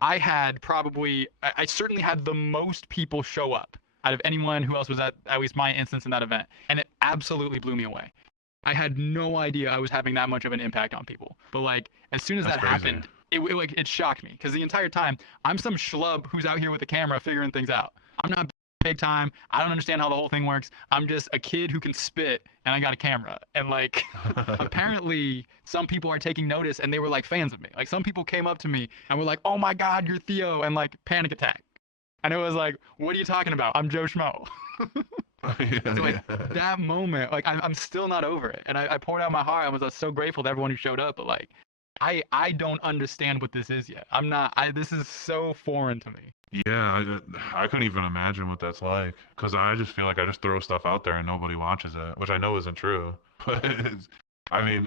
I had probably, I certainly had the most people show up out of anyone who else was at least my instance in that event. And it absolutely blew me away. I had no idea I was having that much of an impact on people. But like, as soon as That's that crazy. happened, it shocked me because the entire time I'm some schlub who's out here with a camera figuring things out. I'm not big time. I don't understand how the whole thing works. I'm just a kid who can spit and I got a camera. And like, apparently some people are taking notice and they were like fans of me. Like some people came up to me and were like, "Oh my God, you're Theo," and like panic attack. And it was like, "What are you talking about? I'm Joe Schmo." Yeah, So like yeah. that moment, like I'm still not over it. And I poured out my heart. I was so grateful to everyone who showed up. But like, I don't understand what this is yet. I'm not. This is so foreign to me. Yeah, I couldn't even imagine what that's like because I just feel like I just throw stuff out there and nobody watches it, which I know isn't true. But I mean,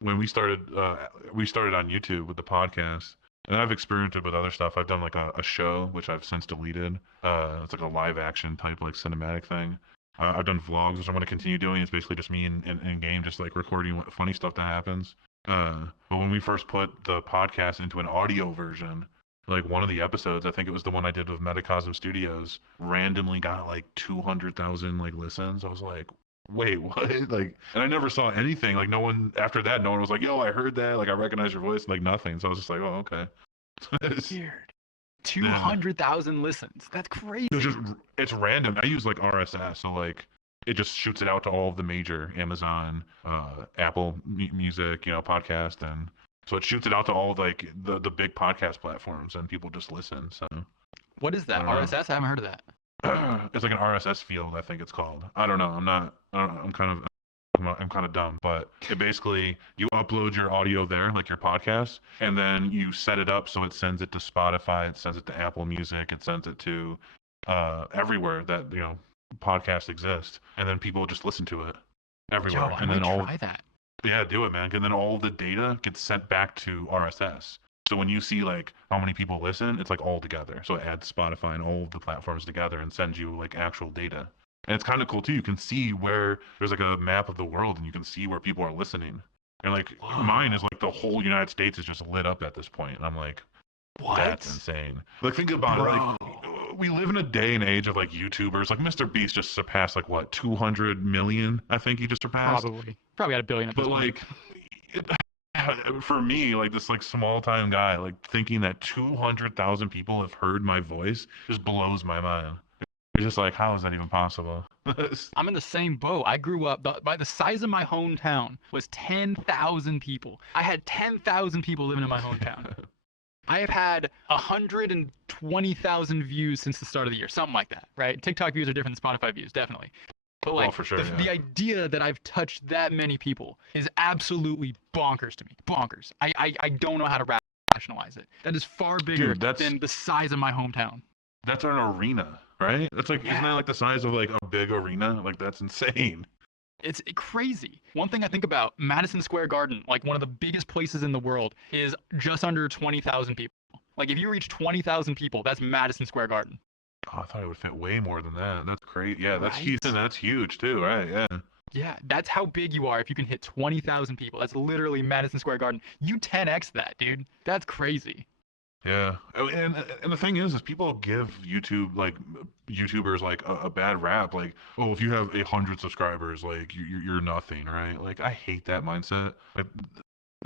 when we started on YouTube with the podcast, and I've experienced it with other stuff. I've done like a show, which I've since deleted. It's like a live action type like cinematic thing. I've done vlogs, which I'm going to continue doing. It's basically just me in game, just like recording funny stuff that happens. But when we first put the podcast into an audio version, like one of the episodes, I think it was the one I did with Metacosm Studios, randomly got like 200,000 like listens. I was like, wait, what? Like, and I never saw anything. Like, no one after that, no one was like, yo, I heard that. Like, I recognize your voice. Like, nothing. So I was just like, oh, okay. Weird. Two Yeah. hundred thousand listens. That's It's crazy. just, it's random. I use like RSS. So, like, it just shoots it out to all of the major Amazon, Apple Music, podcast. And so it shoots it out to all like the big podcast platforms and people just listen. So What is I that? don't know. RSS? I haven't heard of that. It's like an RSS field, I think it's called. I don't know. I'm not. I don't know. I'm kind of dumb, but it basically you upload your audio there, like your podcast, and then you set it up so it sends it to Spotify, it sends it to Apple Music, it sends it to everywhere that podcasts exist, and then people just listen to it Yo, everywhere, I and then might try that. yeah, do it, man. And then all the data gets sent back to RSS. So when you see like how many people listen, it's like all together. So it adds Spotify and all of the platforms together and sends you like actual data. And it's kind of cool too. You can see where there's like a map of the world and you can see where people are listening. And like mine is Whoa. like the whole United States is just lit up at this point. And I'm like, That's What? insane. Like, think about it. Bro. Like, we live in a day and age of like YouTubers. Like, Mr. Beast just surpassed like what 200 million. I think he just surpassed. Probably at a billion at But this point. like, it, for me, like this like small time guy, like thinking that 200,000 people have heard my voice just blows my mind. It's just like, how is that even possible? I'm in the same boat. I grew up by the size of my hometown was 10,000 people. I had 10,000 people living in my hometown. I have had 120,000 views since the start of the year, something like that, right? TikTok views are different than Spotify views, definitely. But Well, like for sure, the yeah. idea that I've touched that many people is absolutely bonkers to me. Bonkers. I don't know how to rationalize it. That is far bigger Dude, that's than the size of my hometown. that's an arena, right? That's like, isn't that Yeah. like the size of like a big arena? Like that's insane. It's crazy. One thing I think about Madison Square Garden, like one of the biggest places in the world, is just under 20,000 people. Like if you reach 20,000 people, that's Madison Square Garden. Oh, I thought it would fit way more than that. That's great. Yeah, that's huge. Right? That's huge too, right? Yeah. Yeah, that's how big you are if you can hit 20,000 people. That's literally Madison Square Garden. You 10x that, dude. That's crazy. Yeah, oh, and the thing is people give YouTubers like a bad rap. Like, oh, if you have 100 subscribers, like you're nothing, right? Like, I hate that mindset. Like,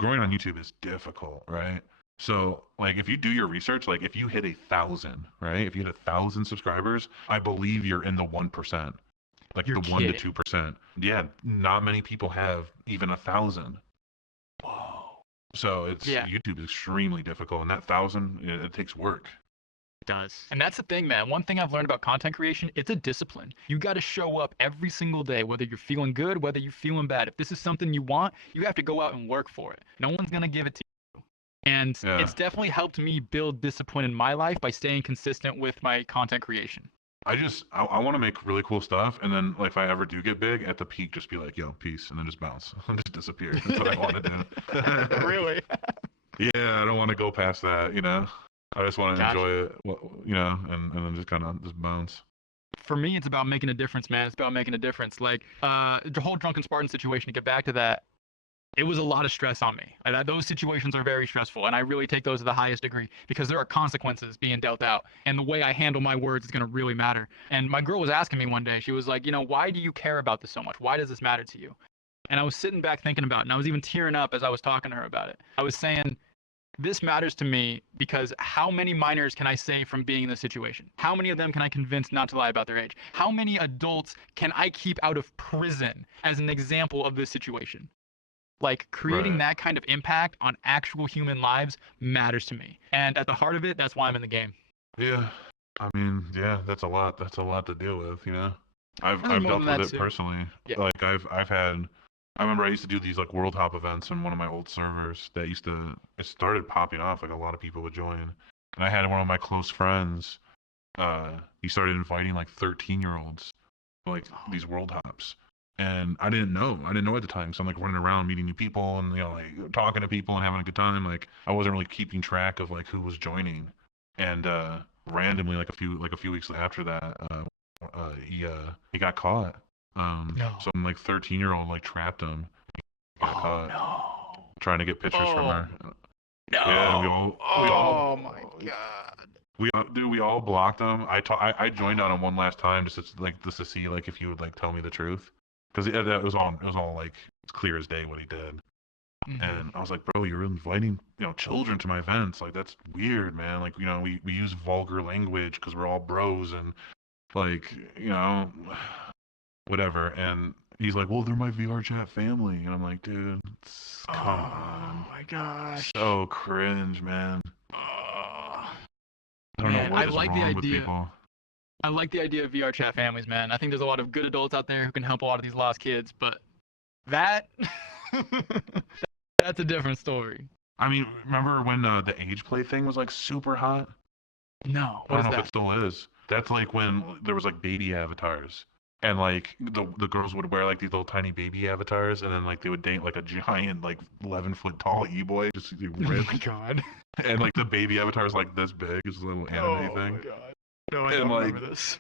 growing on YouTube is difficult, right? So, like, if you do your research, like, if you hit 1,000, right? If you hit 1,000 subscribers, I believe you're in the 1%, like You're the 1 to kidding. 2%. Yeah, not many people have even 1,000. Whoa. So it's Yeah, YouTube is extremely difficult, and that 1,000 it takes work. it does. And that's the thing, man. One thing I've learned about content creation, it's a discipline. You got to show up every single day, whether you're feeling good, whether you're feeling bad. If this is something you want, you have to go out and work for it. No one's going to give it to you. And Yeah. it's definitely helped me build discipline in my life by staying consistent with my content creation. I want to make really cool stuff, and then like if I ever do get big at the peak, just be like, yo, peace, and then just bounce, and just disappear. That's what I want to do. Really? Yeah, I don't want to go past that. I just want to Gotcha. enjoy it. And then just kind of just bounce. For me, it's about making a difference, man. It's about making a difference. Like the whole drunken Spartan situation. To get back to that, it was a lot of stress on me. Those situations are very stressful, and I really take those to the highest degree because there are consequences being dealt out, and the way I handle my words is going to really matter. And my girl was asking me one day, she was like, why do you care about this so much? Why does this matter to you? And I was sitting back thinking about it, and I was even tearing up as I was talking to her about it. I was saying, this matters to me because how many minors can I save from being in this situation? How many of them can I convince not to lie about their age? How many adults can I keep out of prison as an example of this situation? Like creating Right. that kind of impact on actual human lives matters to me. And at the heart of it, that's why I'm in the game. Yeah. I mean, yeah, that's a lot. That's a lot to deal with. I've I think I've more than dealt with that it too. personally. Yeah. Like I've had. I remember I used to do these like World Hop events in one of my old servers that it started popping off. Like a lot of people would join, and I had one of my close friends. He started inviting like 13-year-olds to, like these World Hops. And I didn't know. I didn't know at the time. So I'm like running around meeting new people and like talking to people and having a good time. Like I wasn't really keeping track of like who was joining. And randomly like a few weeks after that, he got caught. No. Some like 13-year-old like trapped him. He got Oh caught no. trying to get pictures from Oh her. Yeah, we no. all we Oh my all god. we all blocked him. I joined on him one last time just to see like if he would like tell me the truth, because it was all like it's clear as day what he did. Mm-hmm. And I was like, bro, you're inviting children to my events. Like that's weird, man. Like we use vulgar language because we're all bros and like whatever. And he's like, well, they're my VR chat family, and I'm like, dude, come Oh on, my gosh. so cringe, man. Oh, I don't know man, I what is like the wrong with idea. people. I like the idea of VR chat families, man. I think there's a lot of good adults out there who can help a lot of these lost kids, but that that's a different story. I mean, remember when the age play thing was like super hot? No, I what don't is know if it that? still is. That's like when there was like baby avatars, and like the girls would wear like these little tiny baby avatars, and then like they would date like a giant like 11-foot tall e-boy, just Oh my ripped, god. and like the baby avatar is like this big, it's a little anime Oh thing, my god. No, I and don't like remember this.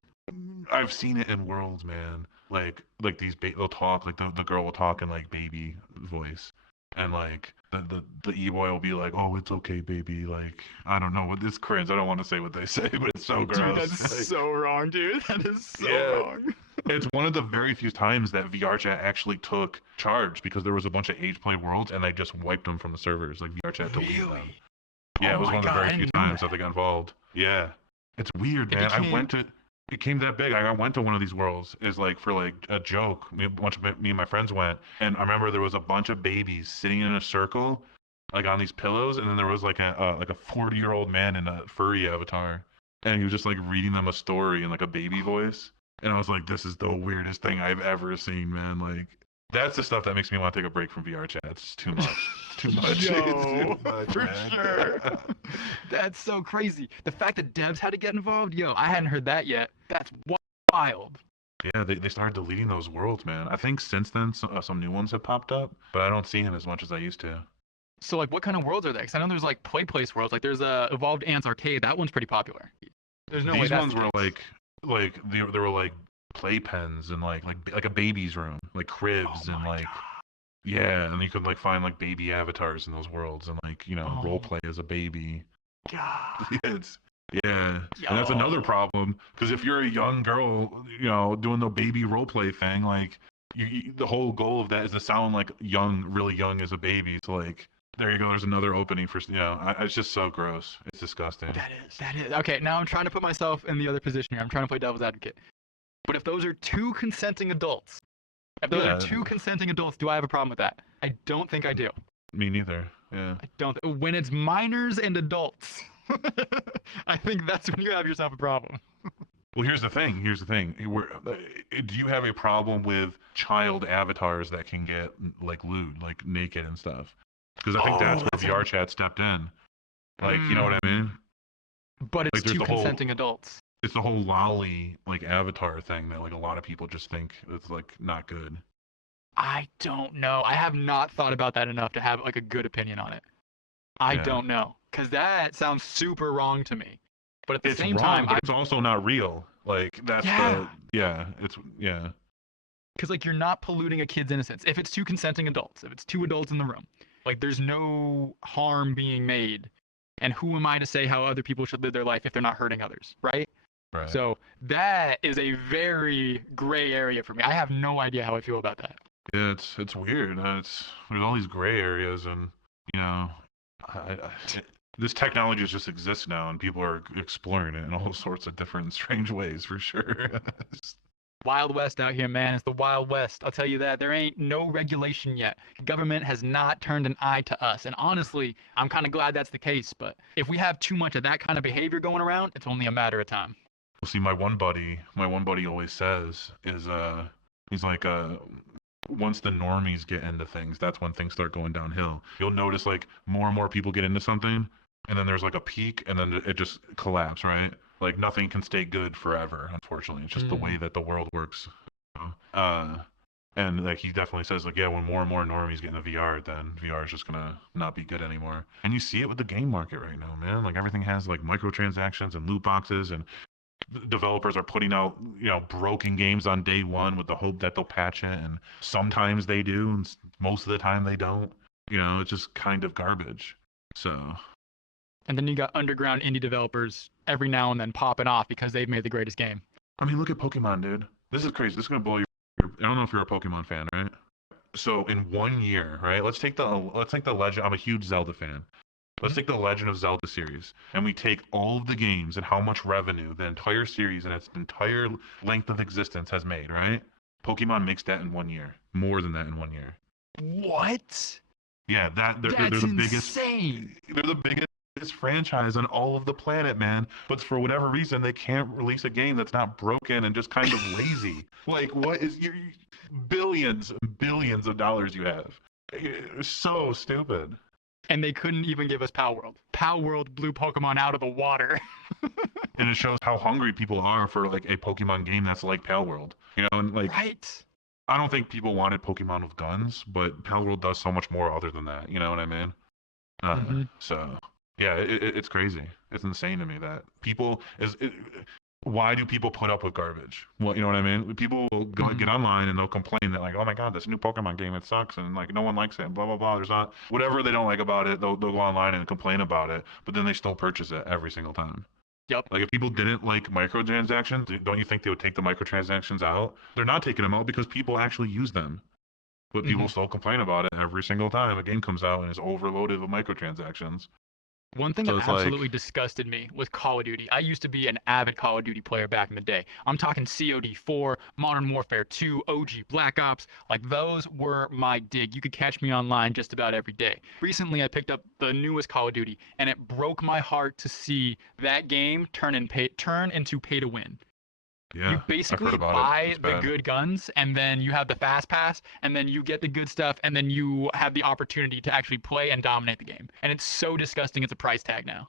I've seen it in Worlds, man. Like these they'll talk like the girl will talk in like baby voice, and like the e-boy will be like, "Oh, it's okay, baby." Like, I don't know what this cringe. I don't want to say what they say, but it's so Dude, gross. that's Like, so wrong, dude. That is so yeah, wrong. it's one of the very few times that VRChat actually took charge because there was a bunch of age play worlds and they just wiped them from the servers. Like VRChat deleted them. Really? Yeah, Oh it was my one of the god, very I few didn't know times that that. they got involved. Yeah, it's weird, It man. became It came that big. I went to one of these worlds is like for like a joke. A bunch of me and my friends went, and I remember there was a bunch of babies sitting in a circle, like on these pillows, and then there was like a 40-year-old man in a furry avatar, and he was just like reading them a story in like a baby voice, and I was like, this is the weirdest thing I've ever seen, man. Like that's the stuff that makes me want to take a break from VR chat. It's too much. It's too much. It's too Yo, much, for man. sure. That's so crazy. The fact that devs had to get involved, yo, I hadn't heard that yet. That's wild. Yeah, they started deleting those worlds, man. I think since then some new ones have popped up, but I don't see him as much as I used to. So like, what kind of worlds are there? Because I know there's like play place worlds. Like there's Evolved Ants Arcade. That one's pretty popular. There's no way These that's ones the were case. like they were like playpens and like a baby's room, like Oh cribs and my like god. yeah, and you could like find like baby avatars in those worlds and like role Oh play as a baby. god. It's yeah, and that's Yo. another problem because if you're a young girl, doing the baby role play thing, like the whole goal of that is to sound like young, really young as a baby. So like, there you go. There's another opening for it's just so gross. It's disgusting. That is. Okay, now I'm trying to put myself in the other position here. I'm trying to play devil's advocate. But if those are two consenting adults, if those are Yeah, two consenting adults, do I have a problem with that? I don't think I do. me neither. Yeah. I don't. When it's minors and adults, I think that's when you have yourself a problem. Well, here's the thing. Here's the thing. Do you have a problem with child avatars that can get like lewd, like naked and stuff? Because I think that's Oh, where that's VR chat stepped in. Like, you know what I Mm, mean? but it's Like, there's two the whole consenting adults. it's the whole lolly like avatar thing that like a lot of people just think it's like not good. I don't know. I have not thought about that enough to have like a good opinion on it. I Yeah, don't know, because that sounds super wrong to me. But at the it's same wrong, time, but it's also not real. Like that's yeah, the yeah, it's yeah. because like you're not polluting a kid's innocence. If it's two consenting adults, if it's two adults in the room, like there's no harm being made. And who am I to say how other people should live their life if they're not hurting others, right? Right. So that is a very gray area for me. I have no idea how I feel about that. Yeah, it's weird. There's all these gray areas, and you know, this technology just exists now, and people are exploring it in all sorts of different strange ways, for sure. Wild West out here, man. It's the Wild West. I'll tell you that. There ain't no regulation yet. Government has not turned an eye to us. And honestly, I'm kind of glad that's the case. But if we have too much of that kind of behavior going around, it's only a matter of time. Well, see, my one buddy always says is he's like once the normies get into things, that's when things start going downhill. You'll notice like more and more people get into something, and then there's like a peak, and then it just collapse, right? Like nothing can stay good forever, unfortunately. It's just the way Mm. that the world works. Uh, and like he definitely says like yeah, when more and more normies get into VR, then VR is just gonna not be good anymore. And you see it with the game market right now, man. Like everything has like microtransactions and loot boxes, and developers are putting out broken games on day one with the hope that they'll patch it, and sometimes they do and most of the time they don't. It's just kind of garbage. So And then you got underground indie developers every now and then popping off because they've made the greatest game. I mean, look at Pokemon, dude. This is crazy. This is gonna blow I don't know if you're a Pokemon fan, right? So in 1 year, right, let's take the legend. I'm a huge Zelda fan. Let's take the Legend of Zelda series, and we take all of the games and how much revenue the entire series and its entire length of existence has made, right? Pokemon makes that in 1 year, more than that in 1 year. What? Yeah, they're That's the biggest. insane. They're the biggest franchise on all of the planet, man. But for whatever reason, they can't release a game that's not broken and just kind of lazy. Like, what is your billions and billions of dollars you have? It's so stupid. And they couldn't even give us Power World. Power World blew Pokemon out of the water. And it shows how hungry people are for like a Pokemon game that's like Pal World. And like Right. I don't think people wanted Pokemon with guns, but Pal World does so much more other than that. You know what I mean? Hmm. So yeah, it's crazy. It's insane to me that people is why do people put up with garbage? Well, you know what I mean? People will go Mhm. get online and they'll complain that like, oh my god, this new Pokemon game, it sucks, and like no one likes it, blah blah blah. There's not whatever they don't like about it, they'll go online and complain about it, but then they still purchase it every single time. Yep. Like if people didn't like microtransactions, don't you think they would take the microtransactions out? They're not taking them out because people actually use them. But hmm people still complain about it every single time a game comes out and is overloaded with microtransactions. One thing So that it's like, absolutely disgusted me was Call of Duty. I used to be an avid Call of Duty player back in the day. I'm talking COD 4, Modern Warfare 2, OG Black Ops. Like those were my dig. You could catch me online just about every day. Recently, I picked up the newest Call of Duty, and it broke my heart to see that game turn into pay to win. You yeah, I've heard basically about it. buy It's the bad. good guns, and then you have the fast pass, and then you get the good stuff, and then you have the opportunity to actually play and dominate the game. And it's so disgusting. It's a price tag now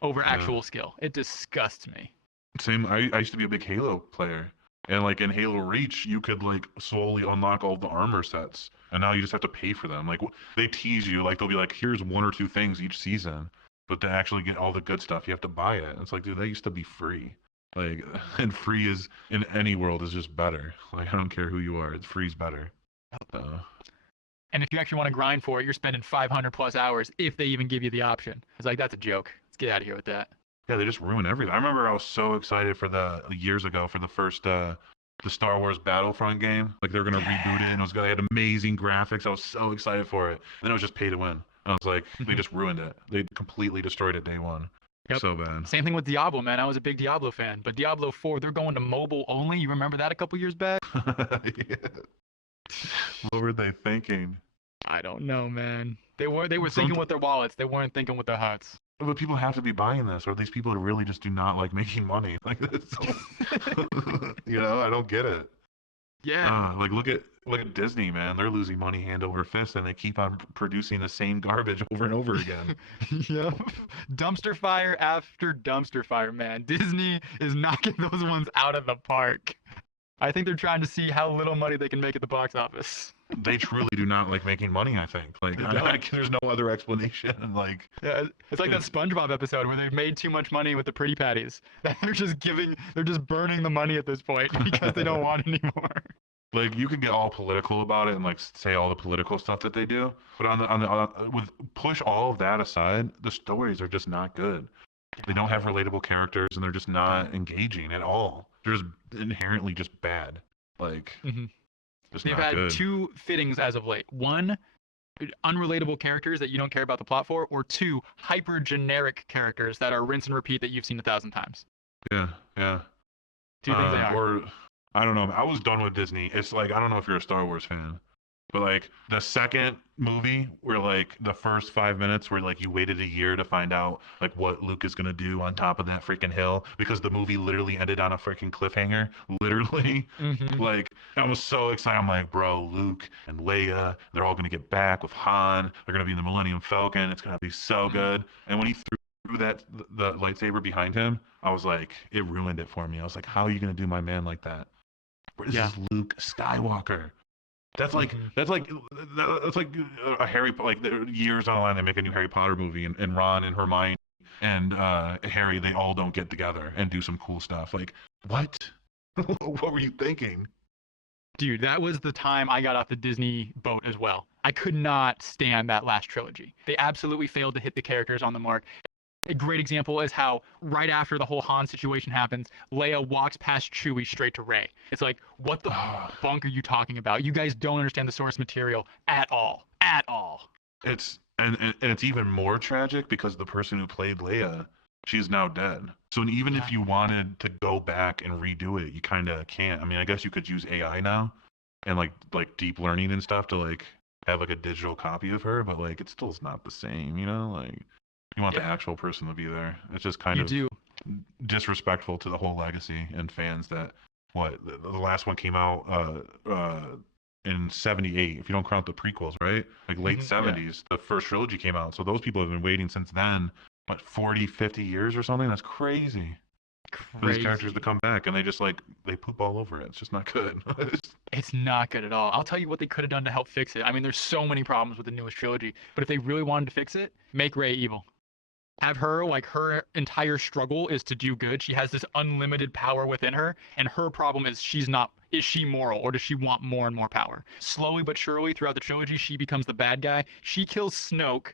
over Yeah. actual skill. It disgusts me. Same. I used to be a big Halo player, and like in Halo Reach, you could like slowly unlock all the armor sets, and now you just have to pay for them. Like they tease you, like they'll be like, here's one or two things each season, but to actually get all the good stuff, you have to buy it. It's like, dude, that used to be free. Like, and free is in any world is just better. Like I don't care who you are, it's free's better. Uh, And if you actually want to grind for it, you're spending 500 plus hours if they even give you the option. It's like, that's a joke. Let's get out of here with that. yeah, they just ruin everything. I remember I was so excited for the years ago for the first the Star Wars Battlefront game. Like they were gonna reboot it, Yeah. and it was gonna had amazing graphics. I was so excited for it. Then it was just pay to win. I was like, they hmm just ruined it. They completely destroyed it day one. Yep. So bad. Same thing with Diablo, man. I was a big Diablo fan, but Diablo 4, they're going to mobile only. You remember that a couple years back? Yeah. What were they thinking? I don't know, man. They were thinking Some, with their wallets. They weren't thinking with their hearts. but people have to be buying this, or these people really just do not like making money. Like this, I don't get it. Yeah. Like look at Disney, man. They're losing money hand over fist, and they keep on producing the same garbage over and over again. Yep. Dumpster fire after dumpster fire, man. Disney is knocking those ones out of the park. I think they're trying to see how little money they can make at the box office. They truly do not like making money. I think. Like They don't. there's no other explanation. Like Yeah, it's like that it's SpongeBob episode where they've made too much money with the pretty patties. They're just burning the money at this point because they don't want it anymore. like you can get all political about it and like say all the political stuff that they do, but with push all of that aside, the stories are just not good. They don't have relatable characters, and they're just not engaging at all. They're just inherently just bad. Like hmm just They've not had good. two fittings as of late. One, unrelatable characters that you don't care about the plot for, or two, hyper generic characters that are rinse and repeat that you've seen 1,000 times. Yeah, yeah. Two things they are. Or I don't know. I was done with Disney. It's like I don't know if you're a Star Wars fan, but like the second movie, where like the first 5 minutes, where like you waited a year to find out like what Luke is gonna do on top of that freaking hill, because the movie literally ended on a freaking cliffhanger. Literally, hmm like I was so excited. I'm like, bro, Luke and Leia, they're all gonna get back with Han. They're gonna be in the Millennium Falcon. It's gonna be so good. And when he threw the lightsaber behind him, I was like, it ruined it for me. I was like, how are you gonna do my man like that? This Yeah. is Luke Skywalker. That's like hmm that's like that's like a Harry like years on the line they make a new Harry Potter movie, and Ron and Hermione and Harry, they all don't get together and do some cool stuff. Like what? What were you thinking? Dude, that was the time I got off the Disney boat as well. I could not stand that last trilogy. They absolutely failed to hit the characters on the mark. A great example is how right after the whole Han situation happens, Leia walks past Chewie straight to Rey. It's like, what the funk are you talking about? You guys don't understand the source material at all. At all. It's and it's even more tragic because the person who played Leia, she's now dead. So even Yeah. if you wanted to go back and redo it, you kind of can't. I mean, I guess you could use AI now and like deep learning and stuff to like have like a digital copy of her, but like it still is not the same, you know? Like you want the Yeah. actual person to be there. It's just kind You of do. disrespectful to the whole legacy and fans that what the last one came out in 78, if you don't count the prequels, right? Like late Yeah. 70s, the first trilogy came out. So those people have been waiting since then, what, 40, 50 years or something? That's crazy for these characters to Crazy. come back, and they just like they poop all over it. It's just not good. It's not good at all. I'll tell you what they could have done to help fix it. I mean, there's so many problems with the newest trilogy, but if they really wanted to fix it, make Rey evil. have her like her entire struggle is to do good. She has this unlimited power within her, and her problem is she's not. Is she moral, or does she want more and more power? Slowly but surely, throughout the trilogy, she becomes the bad guy. She kills Snoke.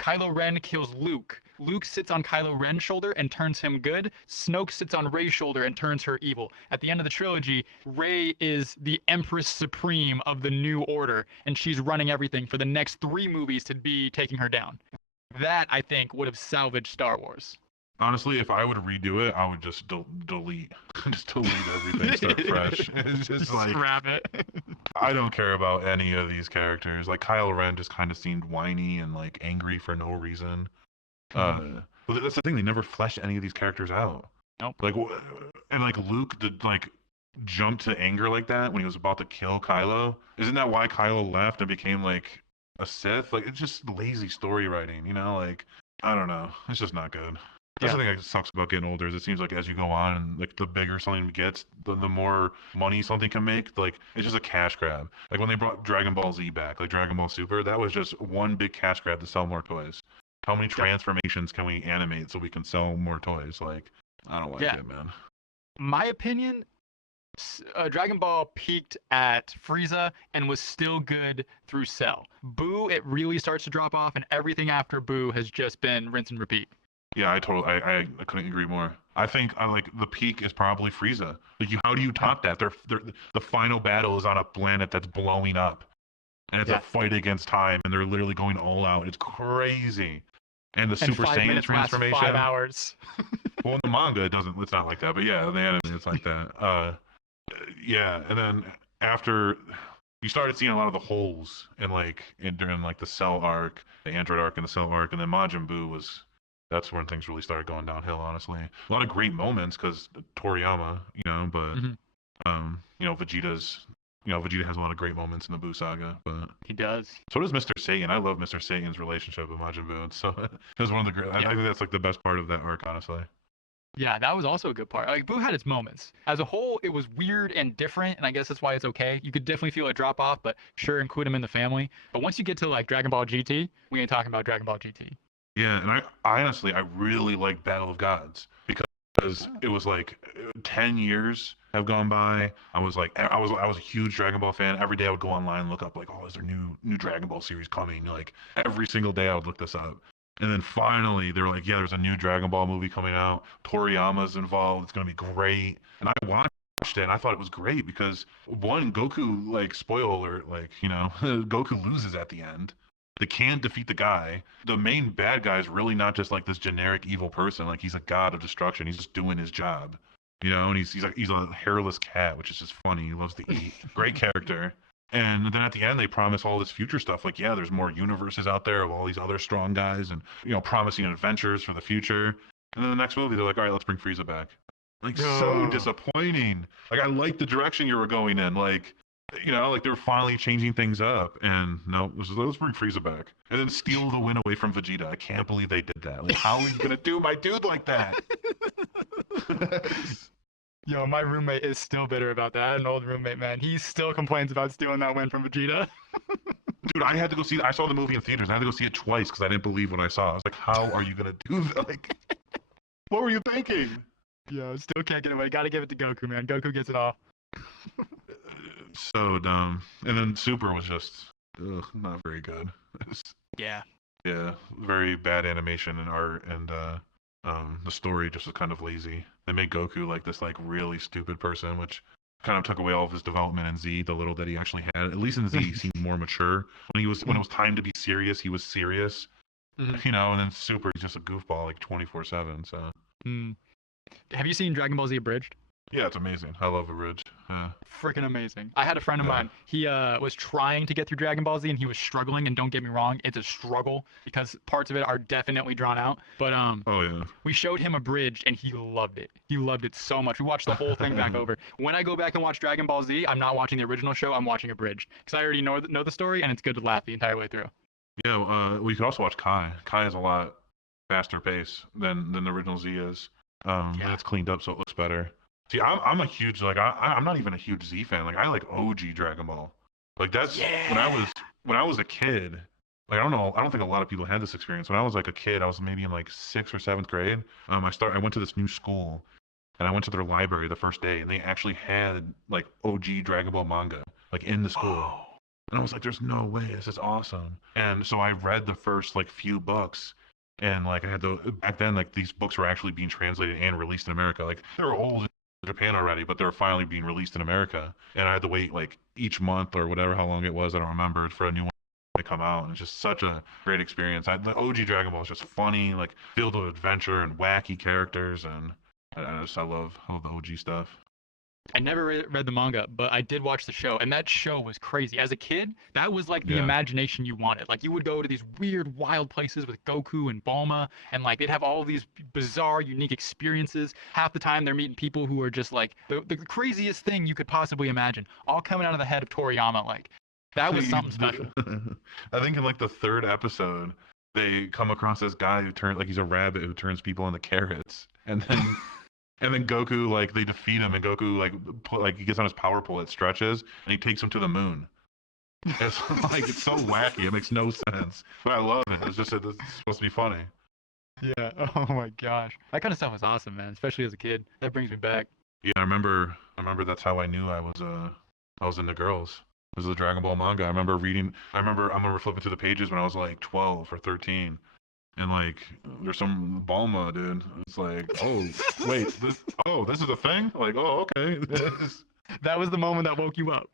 Kylo Ren kills Luke. Luke sits on Kylo Ren's shoulder and turns him good. Snoke sits on Rey's shoulder and turns her evil. At the end of the trilogy, Rey is the Empress Supreme of the New Order, and she's running everything for the next 3 movies to be taking her down. That, I think, would have salvaged Star Wars. Honestly, if I would redo it, I would just delete, just delete everything, start fresh. It's just like Scrap it. I don't care about any of these characters. Like Kylo Ren just kind of seemed whiny and like angry for no reason. But that's the thing; they never fleshed any of these characters out. Nope. Like, and like Luke did like jump to anger like that when he was about to kill Kylo. Isn't that why Kylo left and became like a Sith? Like, it's just lazy story writing, you know? Like, I don't know. It's just not good. That's the thing that sucks about getting older. Is it seems like as you go on, and like the bigger something gets, the more money something can make. Like it's just a cash grab. Like when they brought Dragon Ball Z back, like Dragon Ball Super, that was just one big cash grab to sell more toys. How many transformations can we animate so we can sell more toys? Like I don't like it, man. My opinion, Dragon Ball peaked at Frieza and was still good through Cell. Boo, it really starts to drop off, and everything after Boo has just been rinse and repeat. Yeah, I couldn't agree more. I think I like the peak is probably Frieza. Like how do you top that? The final battle is on a planet that's blowing up, and it's a fight against time, and they're literally going all out. It's crazy. And the Super Saiyan transformation. 5 hours. Well, in the manga it doesn't. It's not like that, but yeah, in the anime it's like that. Yeah, and then after you started seeing a lot of the holes during like the Cell arc, the Android arc, and the Cell arc, and then Majin Buu was. That's when things really started going downhill, honestly. A lot of great moments because Toriyama, but Vegeta has a lot of great moments in the Buu saga, but he does. So does Mr. Satan. I love Mr. Satan's relationship with Majin Buu. So it was one of the great. I think that's like the best part of that arc, honestly. Yeah, that was also a good part. Like Boo had its moments. As a whole, it was weird and different, and I guess that's why it's okay. You could definitely feel it drop off, but sure, include him in the family. But once you get to like Dragon Ball GT, we ain't talking about Dragon Ball GT. Yeah, and I honestly really like Battle of Gods because it was like 10 years have gone by. I was a huge Dragon Ball fan. Every day I would go online and look up like, oh, is there new Dragon Ball series coming? Like every single day I would look this up. And then finally they were like, yeah, there's a new Dragon Ball movie coming out. Toriyama's involved. It's gonna be great. And I watched it and I thought it was great because one, Goku, like spoiler alert, like, Goku loses at the end. They can't defeat the guy. The main bad guy is really not just like this generic evil person. Like he's a god of destruction. He's just doing his job, and he's a hairless cat, which is just funny. He loves to eat. Great character. And then at the end, they promise all this future stuff. Like, yeah, there's more universes out there of all these other strong guys, and promising adventures for the future. And then the next movie, they're like, all right, let's bring Frieza back. Like, so disappointing. Like, I like the direction you were going in. Like they're finally changing things up, and no, let's bring Frieza back, and then steal the win away from Vegeta. I can't believe they did that. Like, how are you gonna do my dude like that? Yo, my roommate is still bitter about that. I had an old roommate, man. He still complains about stealing that win from Vegeta. Dude, I had to go see. I saw the movie in theaters. I had to go see it twice because I didn't believe what I saw. I was like, how are you gonna do that? Like, what were you thinking? Yo, still can't get away. Gotta give it to Goku, man. Goku gets it all. So dumb. And then Super was just not very good. Yeah, very bad animation and art, and the story just was kind of lazy. They made Goku like this like really stupid person, which kind of took away all of his development in Z, the little that he actually had. At least in Z he seemed more mature. When it was time to be serious, he was serious. And then Super, he's just a goofball like 24/7. So have you seen Dragon Ball Z Abridged? Yeah, it's amazing. I love Abridged. Freaking amazing. I had a friend of mine. He was trying to get through Dragon Ball Z, and he was struggling. And don't get me wrong, it's a struggle because parts of it are definitely drawn out. But we showed him Abridged, and he loved it. He loved it so much. We watched the whole thing back over. When I go back and watch Dragon Ball Z, I'm not watching the original show. I'm watching Abridged because I already know the story, and it's good to laugh the entire way through. Yeah, we could also watch Kai. Kai is a lot faster pace than the original Z is. It's cleaned up so it looks better. See, I'm a huge I'm not even a huge Z fan. Like I like OG Dragon Ball. Like that's when I was a kid. like I don't know, I don't think a lot of people had this experience. When I was like a kid, I was maybe in like sixth or seventh grade. I went to this new school, and I went to their library the first day, and they actually had like OG Dragon Ball manga like in the school. Oh, And I was like, "There's no way, this is awesome." And so I read the first like few books, and like I had to back then like these books were actually being translated and released in America. Like they were old in Japan already, but they were finally being released in America. And I had to wait like each month or whatever how long it was, I don't remember, for a new one to come out. It's just such a great experience. The OG Dragon Ball is just funny, like filled with adventure and wacky characters, and I love the OG stuff. I never read the manga, but I did watch the show, and that show was crazy. As a kid, that was like the Yeah. imagination you wanted. Like you would go to these weird, wild places with Goku and Bulma, and like they'd have all these bizarre, unique experiences. Half the time, they're meeting people who are just like the craziest thing you could possibly imagine, all coming out of the head of Toriyama. Like that was something special. I think in like the third episode, they come across this guy who turns like he's a rabbit who turns people into carrots, and then and then Goku like they defeat him, and Goku like he gets on his power pole, it stretches, and he takes him to the moon. It's like it's so wacky, it makes no sense, but I love it. It's supposed to be funny. Yeah. Oh my gosh. That kind of stuff was awesome, man. Especially as a kid. That brings me back. Yeah, I remember that's how I knew I was into girls. It was the Dragon Ball manga. I remember flipping through the pages when I was like 12 or 13, and like there's some Balma, dude. It's like, oh wait, this is a thing. Like, oh okay. That was the moment that woke you up.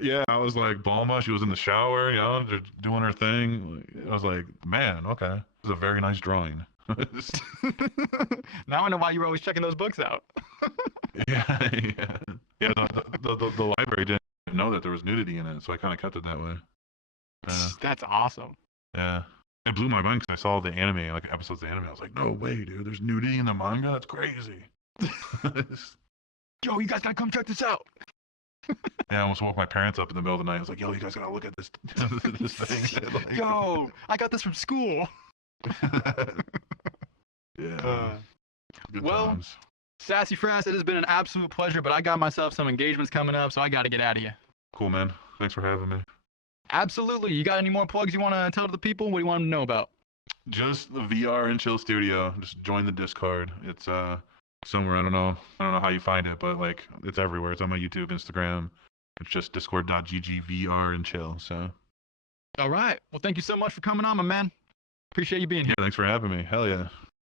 Yeah, I was like Balma. She was in the shower, just doing her thing. I was like, man, okay, this is a very nice drawing. Now I know why you were always checking those books out. Yeah, yeah, yeah. The library didn't know that there was nudity in it, so I kind of kept it that way. Yeah, That's awesome. yeah. It blew my mind because I saw the anime, like episodes of the anime. I was like, no way, dude. There's nudity in the manga. That's crazy. Yo, you guys gotta come check this out. Yeah, I almost woke my parents up in the middle of the night. I was like, yo, you guys gotta look at this this thing. Like, Yo, I got this from school. Yeah. Good well, times. Sassy Frass, it has been an absolute pleasure, but I got myself some engagements coming up, so I gotta get out of here. Cool, man. Thanks for having me. Absolutely. You got any more plugs you want to tell to the people? What do you want them to know about? Just the VR and Chill Studio. Just join the Discord. It's somewhere, I don't know. I don't know how you find it, but like it's everywhere. It's on my YouTube, Instagram. It's just discord.gg VR and chill. So All right. Well, thank you so much for coming on, my man. Appreciate you being here. yeah, thanks for having me. Hell yeah.